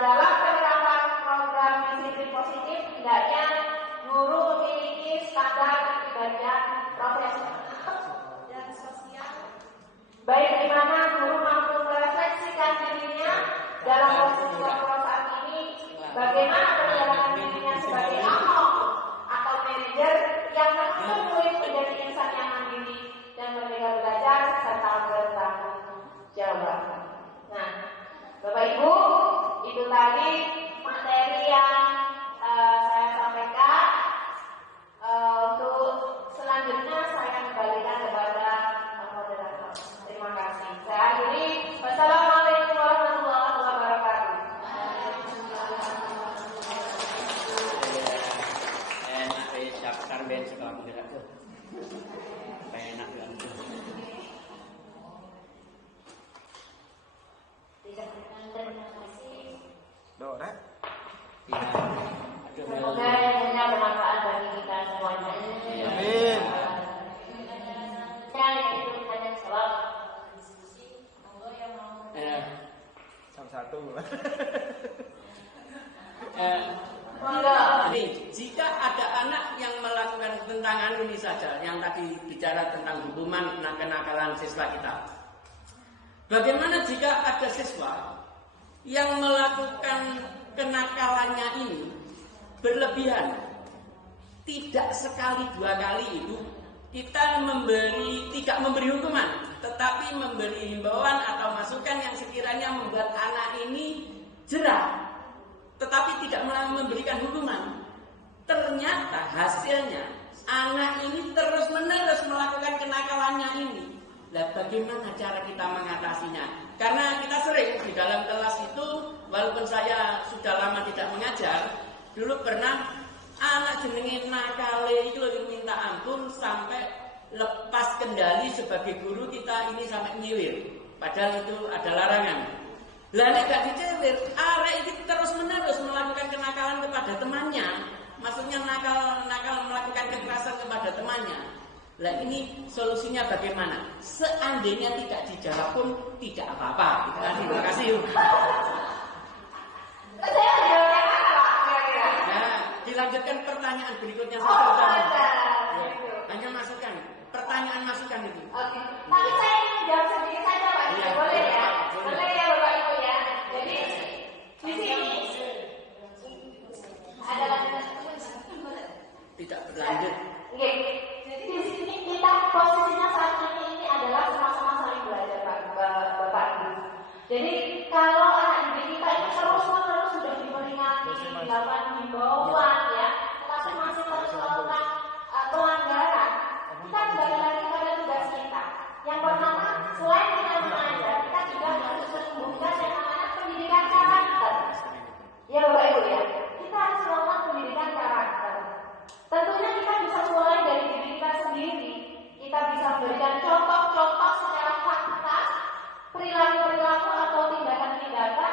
dalam penerapan program disiplin positif hendaknya guru memiliki standar kepribadian profesional dan sosial, baik di mana guru mampu merefleksikan dirinya dalam posisi kontrol saat ini, bagaimana perjalanan dirinya sebagai amok atau manajer yang menuntut murid menjadi insan yang mandiri dan merdeka belajar serta bertanggung jawab. Nah, Bapak Ibu, itu tadi materi yang saya sampaikan. Untuk selanjutnya saya kembalikan kepada moderator. Terima kasih. Saya akhiri. Wassalamualaikum warahmatullahi wabarakatuh. Enak siapkan ben sekolah gerak tuh. Enak banget. Terima kasih. Dora. Semoga ilmunya bermanfaat bagi kita semuanya. Amin. Saya itu hanya jawab diskusi. Monggo yang mau. Satu. Ini, jika ada anak yang melakukan tentangan ini saja, yang tadi bicara tentang hukuman kenakalan siswa kita. Bagaimana jika ada siswa yang melakukan kenakalannya ini berlebihan, tidak sekali dua kali itu kita tidak memberi hukuman, tetapi memberi himbauan atau masukan yang sekiranya membuat anak ini jerah, tetapi tidak memberikan hukuman. Ternyata hasilnya anak ini terus-menerus melakukan kenakalannya ini. Nah, bagaimana cara kita mengatasinya? Karena kita sering di dalam kelas itu, walaupun saya sudah lama tidak mengajar, dulu pernah anak jenenge nakale itu lebih minta ampun sampai lepas kendali sebagai guru kita ini sampai nyiwir. Padahal itu ada larangan. Lah nek gak dicewir, arek iki terus-menerus melakukan kenakalan kepada temannya. Maksudnya nakal melakukan kekerasan kepada temannya. Lah ini solusinya bagaimana? Seandainya tidak dijawab pun tidak apa-apa. Terima kasih. Saya jawabnya apa, Pak? Kira-kira. Nah, dilanjutkan pertanyaan berikutnya. Hanya masukkan. Pertanyaan masukkan itu. Oke. Tapi saya ingin jawab sedikit saja, Pak. Iya, Boleh ya? boleh. Boleh ya, Bapak Ibu ya. Jadi di sini ada lanjutan. Tidak berlanjut. Oke. Jadi di sini kita posisinya saat ini adalah sama-sama saling belajar, Bapak Ibu. Jadi kalau anak didik kita ini terus-menerus sudah diperingati, dilakukan himbauan ya, tapi masih terus melakukan pelanggaran, kita kembali lagi pada tugas kita. Yang pertama, selain kita mengajar, kita juga harus menumbuhkan yang namanya pendidikan karakter. Ya Bapak Ibu ya, kita harus melakukan pendidikan karakter. Tentunya kita bisa mulai dari diri kita sendiri. Kita bisa memberikan contoh-contoh secara fakta, perilaku-perilaku atau tindakan-tindakan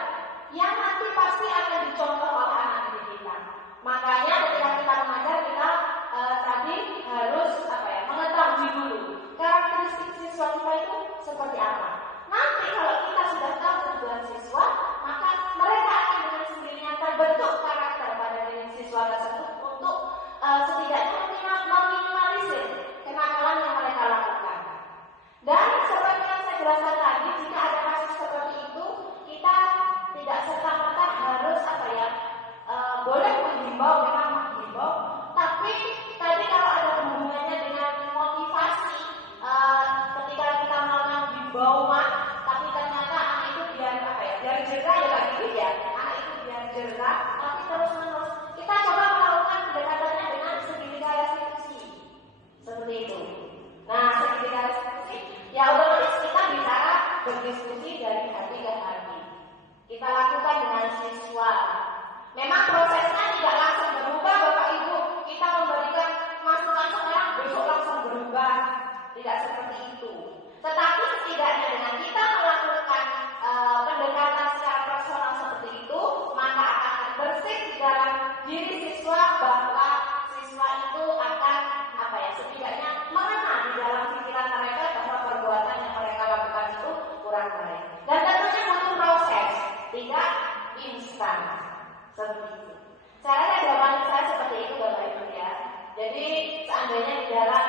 yang nanti pasti akan dicontoh oleh anak didik kita. Makanya ketika kita mengajar, kita tadi harus mengetahui dulu karakteristik siswa kita itu seperti apa. Nanti kalau kita sudah tahu tujuan siswa, maka mereka akan dengan sendirinya terbentuk karakter pada diri siswa tersebut untuk setidaknya meminimalisir kenakalan yang mereka lakukan. Dan seperti yang saya jelaskan tadi, jika ada kasus seperti itu, kita tidak serta-merta harus boleh menghimbau, memang menghimbau. Tapi tadi kalau ada hubungannya dengan motivasi, ketika kita melakukan himbauan, tapi ternyata anak itu biar jerah ya Pak Giri ya, anak itu biar jerah, tapi terus-menerus kita coba melakukan pendekatannya dengan segitiga restitusi, seperti itu. Nah, segitiga restitusi, ya otomatis kita bicara berdiskusi dari hati ke hati. Kita lakukan dengan siswa. Memang prosesnya tidak langsung berubah, Bapak Ibu. Kita memberikan masukan sekarang, besok langsung berubah. Tidak seperti itu. Tetapi setidaknya dengan kita melakukan pendekatan secara personal seperti itu, maka akan bersih di dalam diri siswa bahwa siswa itu akan setidaknya mengenal di dalam pikiran mereka bahwa perbuatan yang mereka lakukan itu kurang baik. Dan tentunya butuh proses, tidak instan. Seperti itu. Caranya jawaban saya seperti itu Bapak Ibu ya. Jadi seandainya di dalam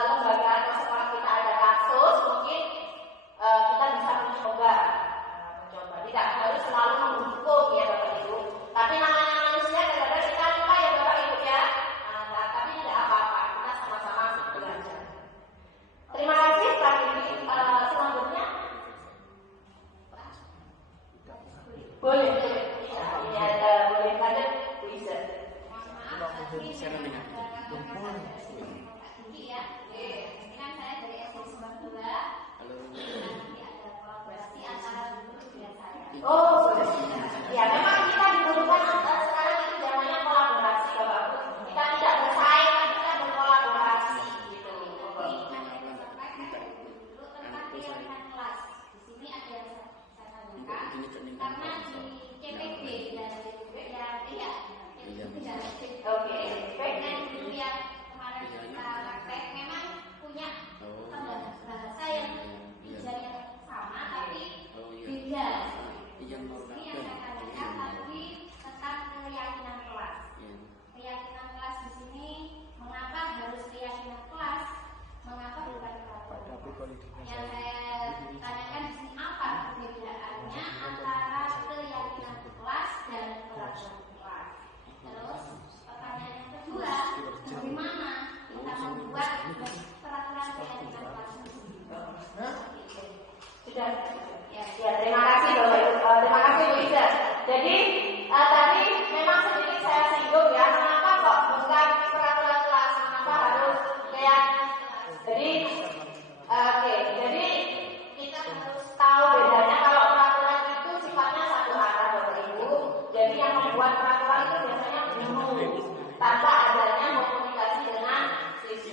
lembaga atau sekolah kita ada kasus, mungkin kita bisa mencoba. Tidak harus selalu menghukum ya Bapak Ibu. Tapi namanya manusia kadang-kadang kita lupa ya Bapak Ibu ya. Tapi tidak apa-apa, kita sama-sama belajar. Terima kasih Pak Giri. Selanjutnya boleh. Boleh saja bisa.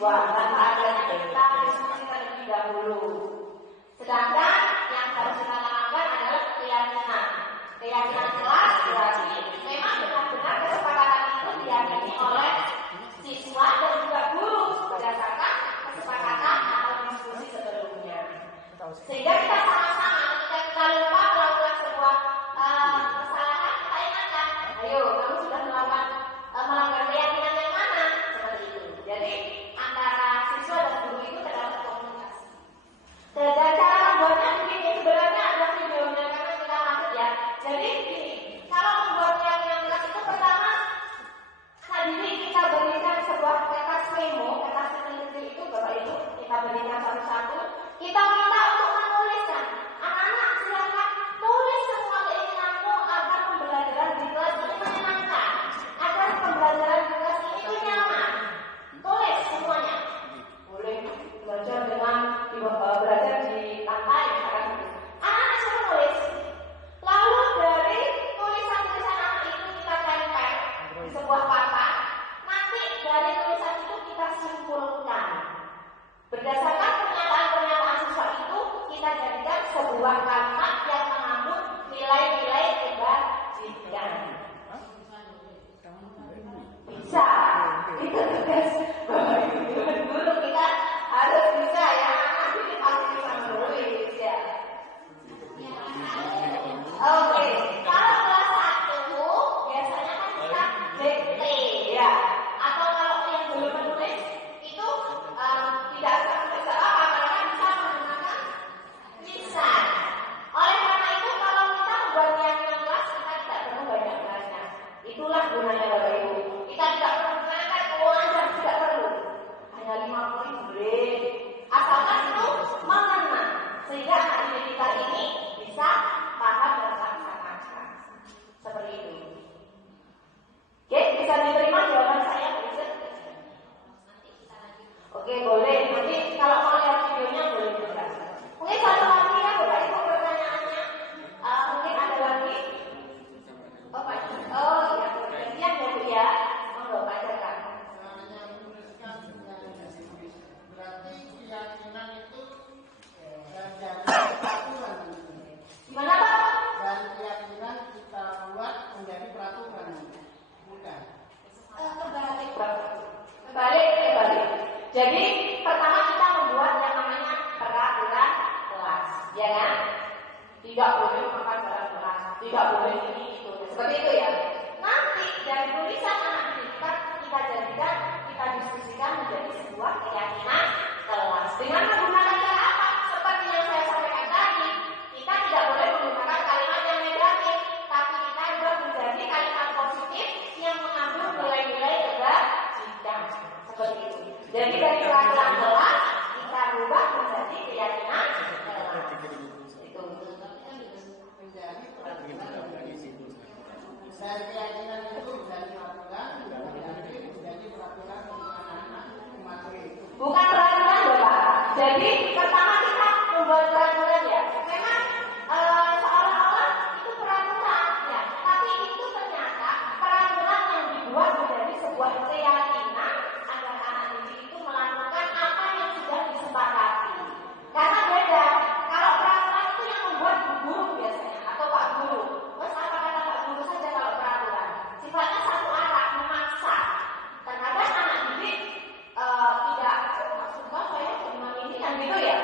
siswa tanpa adanya kita diskusi terlebih dahulu. Sedangkan yang harus kita tanamkan adalah keyakinan. Keyakinan kelas berarti memang benar-benar kesepakatan itu diyakini oleh siswa dan juga guru berdasarkan kesepakatan atau diskusi sebelumnya. Sehingga kita sama-sama ketika kita lupa melakukan sebuah kesalahan, kita ingatkan, ayo kamu sudah melakukan melanggar keyakinan yang mana, seperti itu. Jadi antara siswa dan guru itu terdapat komunikasi. Dan cara membuatnya begini, sebenarnya ada videonya karena kita lanjut ya. Jadi gini, kalau membuat keyakinan kelas itu pertama tadi kita berikan sebuah kertas memo, kertas kecil itu Bapak Ibu kita berikan satu-satu. Kita minta untuk menuliskan. Anak-anak silakan tulis semua keinginanmu agar pembelajaran di kelas ini menyenangkan, agar pembelajaran di kelas ini nyaman. Tulis semuanya. Boleh belajar dengan belajar di pantai, misalkan. Anak-anak suruh nulis. Lalu dari tulisan-tulisan anak itu kita tempel di sebuah papan. Nanti dari tulisan itu kita simpulkan. Berdasarkan pernyataan-pernyataan siswa itu, kita jadikan sebuah kalimat yang mengandung nilai-nilai kebajikan. Bisa. Itu tugas Bapak Ibu guru kita harus bisa ya. Nanti pasti bisa menulis ya. Oke, kalau kelas 1 biasanya kan kita dikte ya. Atau kalau yang belum menulis itu tidak bisa apa karena bisa menggunakan lisan. Oleh karena itu kalau kita membuat keyakinan kelas kita tidak perlu banyak belajar. Itulah gunanya Bapak Ibu. Kita tidak perlu menggunakan keuangan dan tidak perlu. Hanya 50.000 boleh. Asalkan itu mengena sehingga anak didik kita ini bisa paham dan laksanakan. Seperti itu. Oke, bisa diterima jawaban saya? Oke, boleh. Nanti kalau mau lihat videonya boleh juga. Mungkin satu lagi ya Bapak Ibu pertanyaannya. Mungkin ada lagi. Oh iya, siap ya Bu ya. Monggo bacakan. Berarti keyakinan itu dari peraturan. Gimana Pak? Dan keyakinan kita buat menjadi peraturan. Bukan. Kembali. Jadi pertama kita membuat yang namanya peraturan kelas, ya kan? Tidak boleh makan dalam kelas, tidak boleh ini itu, seperti itu ya. Nanti dari tulisan anak kita jadikan, kita diskusikan menjadi sebuah keyakinan kelas. Dengan menggunakan cara apa? Seperti yang saya sampaikan tadi, kita tidak boleh menggunakan kalimat yang negatif, tapi kita buat menjadi kalimat positif yang mengandung nilai-nilai kebajikan. Seperti itu. Jadi dari peraturan kelas kita rubah menjadi keyakinan kelas. Itu. Menjadi peraturan. Dari keyakinan itu menjadi peraturan, menjadi peraturan untuk anak-anak mematuhi itu. Bukan peraturan Bapak. Jadi pertama kita membuat peraturan ya. Memang seolah-olah itu peraturan ya. Tapi itu ternyata peraturan yang dibuat menjadi sebuah keyakinan agar anak didik itu melakukan apa yang sudah disepakati. Karena beda. Kalau peraturan itu yang membuat guru biasanya atau Pak Guru. Terus apa kata Pak Guru saja kalau peraturan. Sifatnya satu arah, memaksa. Terkadang anak didik tidak maksudnya saya cuma ini kan gitu ya.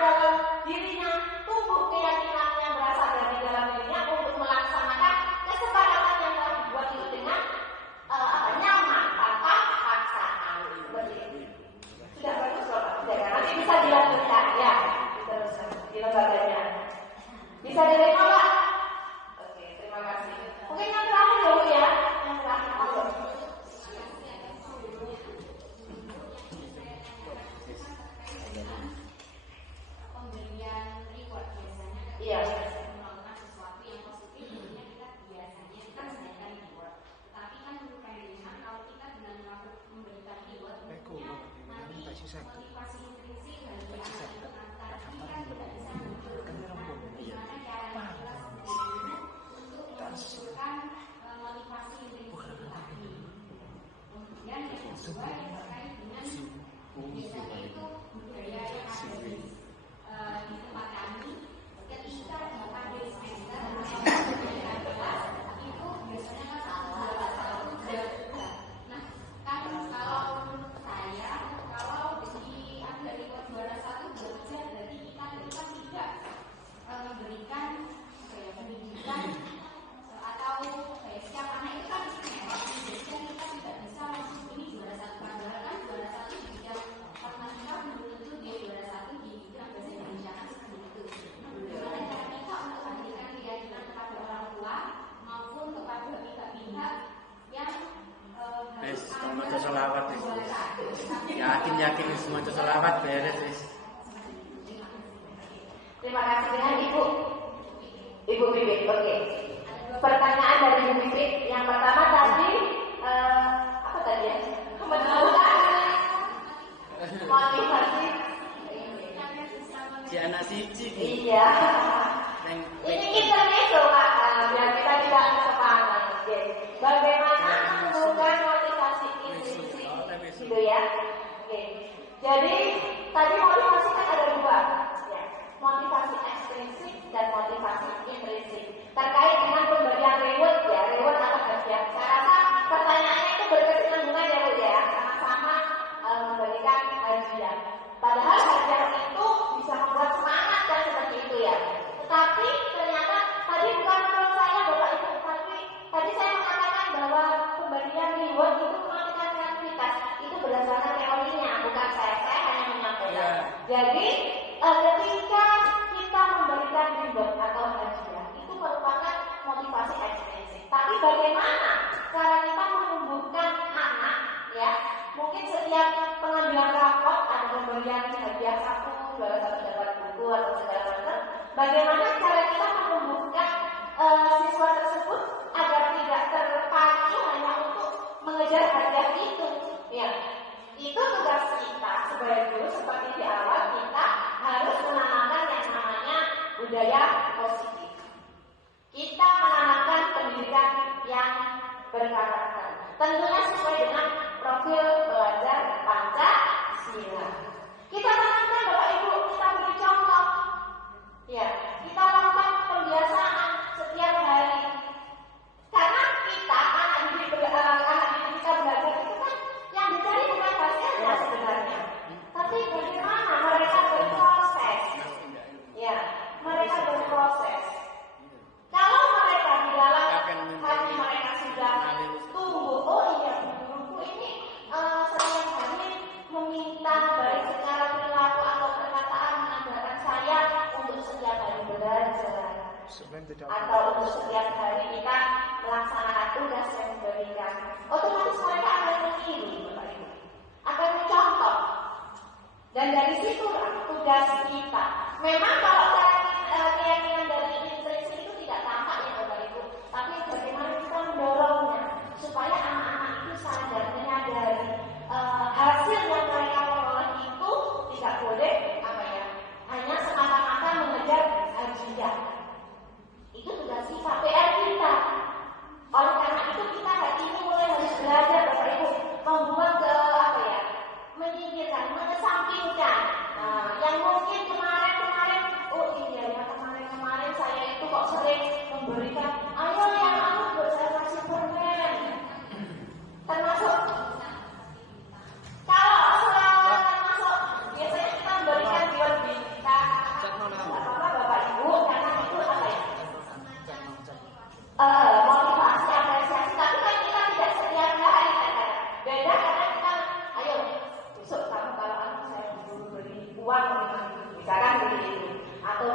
dalam dirinya tumbuh keyakinan yang berasal dari dalam dirinya untuk melaksanakan kesepakatan yang telah dibuat itu dengan nyaman tanpa paksaan. Seperti itu. Sudah bagus loh Pak. Sudah, nanti bisa dilanjutkan ya. Diteruskan di lembaganya. Bisa diterima Pak? Oke, terima kasih. Mungkin yang terakhir dulu ya. Yang terakhir dulu. Iya. Melakukan sesuatu yang positif, tentunya kita biasanya kita menyediakan reward. Tetapi kan menurut Kang kalau kita dengan memberikan reward, tentunya nanti motivasi intrinsik bagi anak itu tapi kan tidak bisa menentukan bagaimana cara kita sendiri untuk menentukan motivasi intrinsik tadi. Kemudian yang kedua yang terkait dengan biasanya itu budaya yang ada di tempat kami. Ketika ada dispenser itu biasanya kan satu jaga. Nah, kan kalau menurut saya kalau ada reward juara satu bekerja berarti kita tidak memberikan pendidikan atau setiap anak itu kan biasanya kita tidak bisa langsung ini juara satu padahal kan juara satu di bidang matematika belum tentu dia juara satu di bidang bahasa Indonesia kan seperti itu. Bagaimana cara kita untuk memberikan keyakinan kepada orang tua maupun kepada pihak-pihak yang Semua selawat yakin semua selawat beres wis. Terima kasih dengan Ibu Bibit. Oke. Pertanyaan dari Ibu Bibit. Yang pertama tadi apa tadi ya? Motivasi. Si anak siji. Iya. Ini intermezzo Pak, biar kita tidak sepanjang. Bagaimana menumbuhkan motivasi intrinsik, gitu ya? Oke. Jadi tadi motivasi kan ada dua, ya. Motivasi ekstrinsik dan motivasi intrinsik. Terkait dengan pemberian reward ya, reward atau hadiah. Saya rasa pertanyaannya itu berkesinambungan ya Bu ya, sama-sama memberikan hadiah. Padahal hadiah itu bisa membuat semangat kan seperti itu ya. Tetapi ternyata tadi bukan menurut saya Bapak Ibu, tapi tadi saya mengatakan bahwa pemberian reward itu melakukan kreativitas. Itu berdasarkan teorinya, bukan saya hanya menyampaikan. Jadi ketika kita memberikan reward atau hadiah itu merupakan motivasi ekstrinsik. Tapi bagaimana cara kita menumbuhkan anak ya? Mungkin setiap pengambilan rapot ada pemberian hadiah satu, satu dapat buku atau segala macam. Bagaimana cara kita menumbuhkan siswa tersebut agar tidak terpacu hanya untuk mengejar hadiah itu? Ya, itu tugas kita sebagai guru. Seperti di awal kita harus menanamkan yang namanya budaya positif. Kita menanamkan pendidikan yang berkarakter. Tentunya sesuai dengan profil belajar Pancasila. Kita tanamkan Bapak Ibu, kita beri contoh. Ya, kita lakukan pembiasaan setiap hari. Karena kita anak didik kita belajar itu kan yang dicari bukan hasilnya sebenarnya, tapi bagaimana mereka berproses. Ya, mereka berproses. Kalau mereka di dalam hati mereka sudah tumbuh, oh iya, guruku ini setiap hari meminta baik secara perilaku atau perkataan mengajarkan saya untuk setiap hari belajar, atau untuk setiap hari kita melaksanakan tugas yang diberikan. Otomatis mereka akan meniru, Bapak Ibu, akan mencontoh, dan dari situlah tugas kita. Memang kalau keyakinan dari intrinsik itu tidak tampak ya Bapak Ibu, tapi bagaimana kita mendorongnya supaya anak-anak itu sadar, menyadari hasil yang mereka peroleh itu tidak boleh hanya semata-mata mengejar hadiah. Itu tugas kita, PR kita. Oleh karena itu kita hari ini mulai harus belajar Bapak Ibu membuat menyingkirkan, mengesampingkan yang mungkin kemarin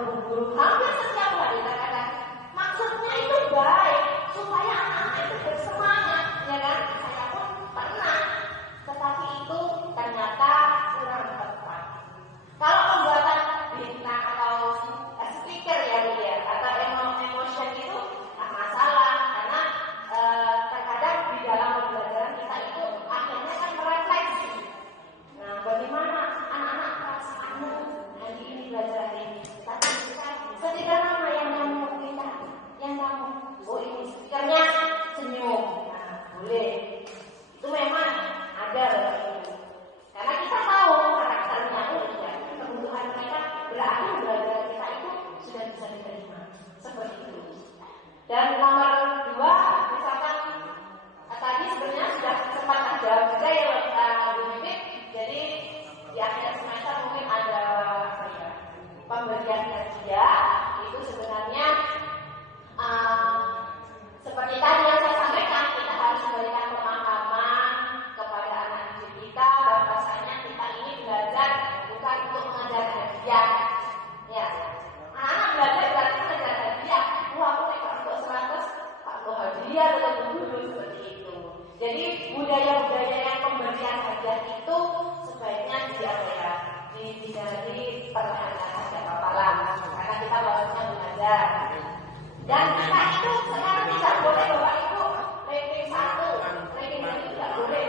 guru hampir setiap hari kadang-kadang. Maksudnya itu baik supaya anak-anak itu bersemangat, ya kan? Saya pun pernah, tetapi itu ternyata kurang tepat. Kalau pembuatan bintang atau speaker ya Bu ya, atau emotion itu tak masalah karena terkadang di dalam pembelajaran kita itu akhirnya kan merefleksi. Nah, bagaimana anak-anak perasaanmu hari ini belajar ini? Tapi sederhana yang kamu kita, yang kamu, oh ini speakernya senyum, nah boleh. Itu memang ada dalam itu. Karena kita tahu karakternya ya, kebutuhan mereka berarti belajar kita itu sudah bisa diterima seperti itu. Dan nomor 2, misalkan tadi sebenarnya sudah sempat ada juga ya Bu Bibit. Jadi di akhir semester mungkin ada apa ya, pemberian hadiah. Itu sebenarnya seperti tadi yang saya sampaikan, kita harus memberikan pemahaman kepada anak didik kita bahwasanya kita ini belajar bukan untuk mengejar hadiah. Ya, anak-anak belajar berarti mengejar hadiah. Wah, aku nih untuk 100 Pak hadiah atau dulu seperti itu. Jadi budaya-budaya yang pemberian hadiah itu sebaiknya dihindari perlahan saja apa-apa, karena kita bahasanya belajar. Dan kita itu sekarang tidak boleh Bapak Ibu ranking 1, ranking 2 tidak boleh.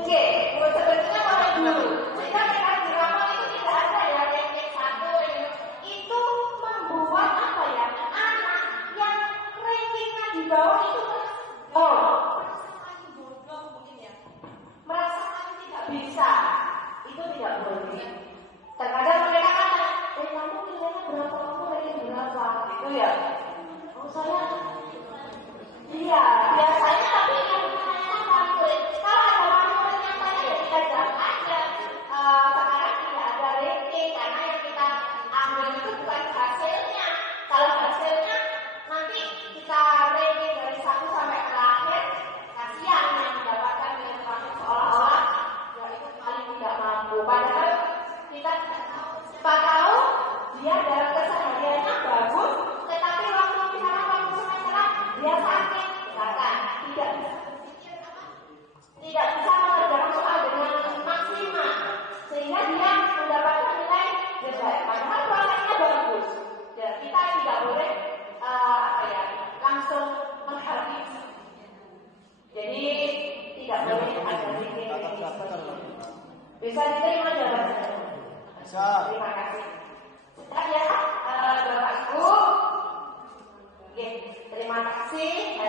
Oke, sebetulnya boleh dulu. Jika kita di rapor itu tidak ada ya ranking 1, itu membuat apa ya, anak yang rankingnya di bawah itu merasakan tidak bisa, itu tidak boleh. Terkadang mereka kata, kamu nilainya berapa, kamu ranking berapa, gitu ya. Oh saya, iya biasanya, tapi yang namanya pamflet. Kalau ada pamflet yang tadi ya kita jawab aja. Sekarang tidak ada ranking karena yang kita ambil itu bukan hasilnya. Kalau hasilnya nanti kita ranking dari 1 sampai terakhir, kasihan yang mendapatkan nilai terakhir seolah-olah ya itu paling tidak mampu. Padahal kita tahu dia dalam kesehariannya bagus, tetapi waktu misalnya waktu semesteran dia sakit, misalkan tidak bisa mengerjakan soal dengan maksimal, sehingga dia mendapatkan nilai jelek. Padahal kualitasnya bagus. Dan kita tidak boleh langsung menghargai. Jadi tidak boleh ada ranking seperti itu. Bisa diterima jawabannya? Bisa. Terima kasih. Ya, Bapak Ibu. Oke, terima kasih.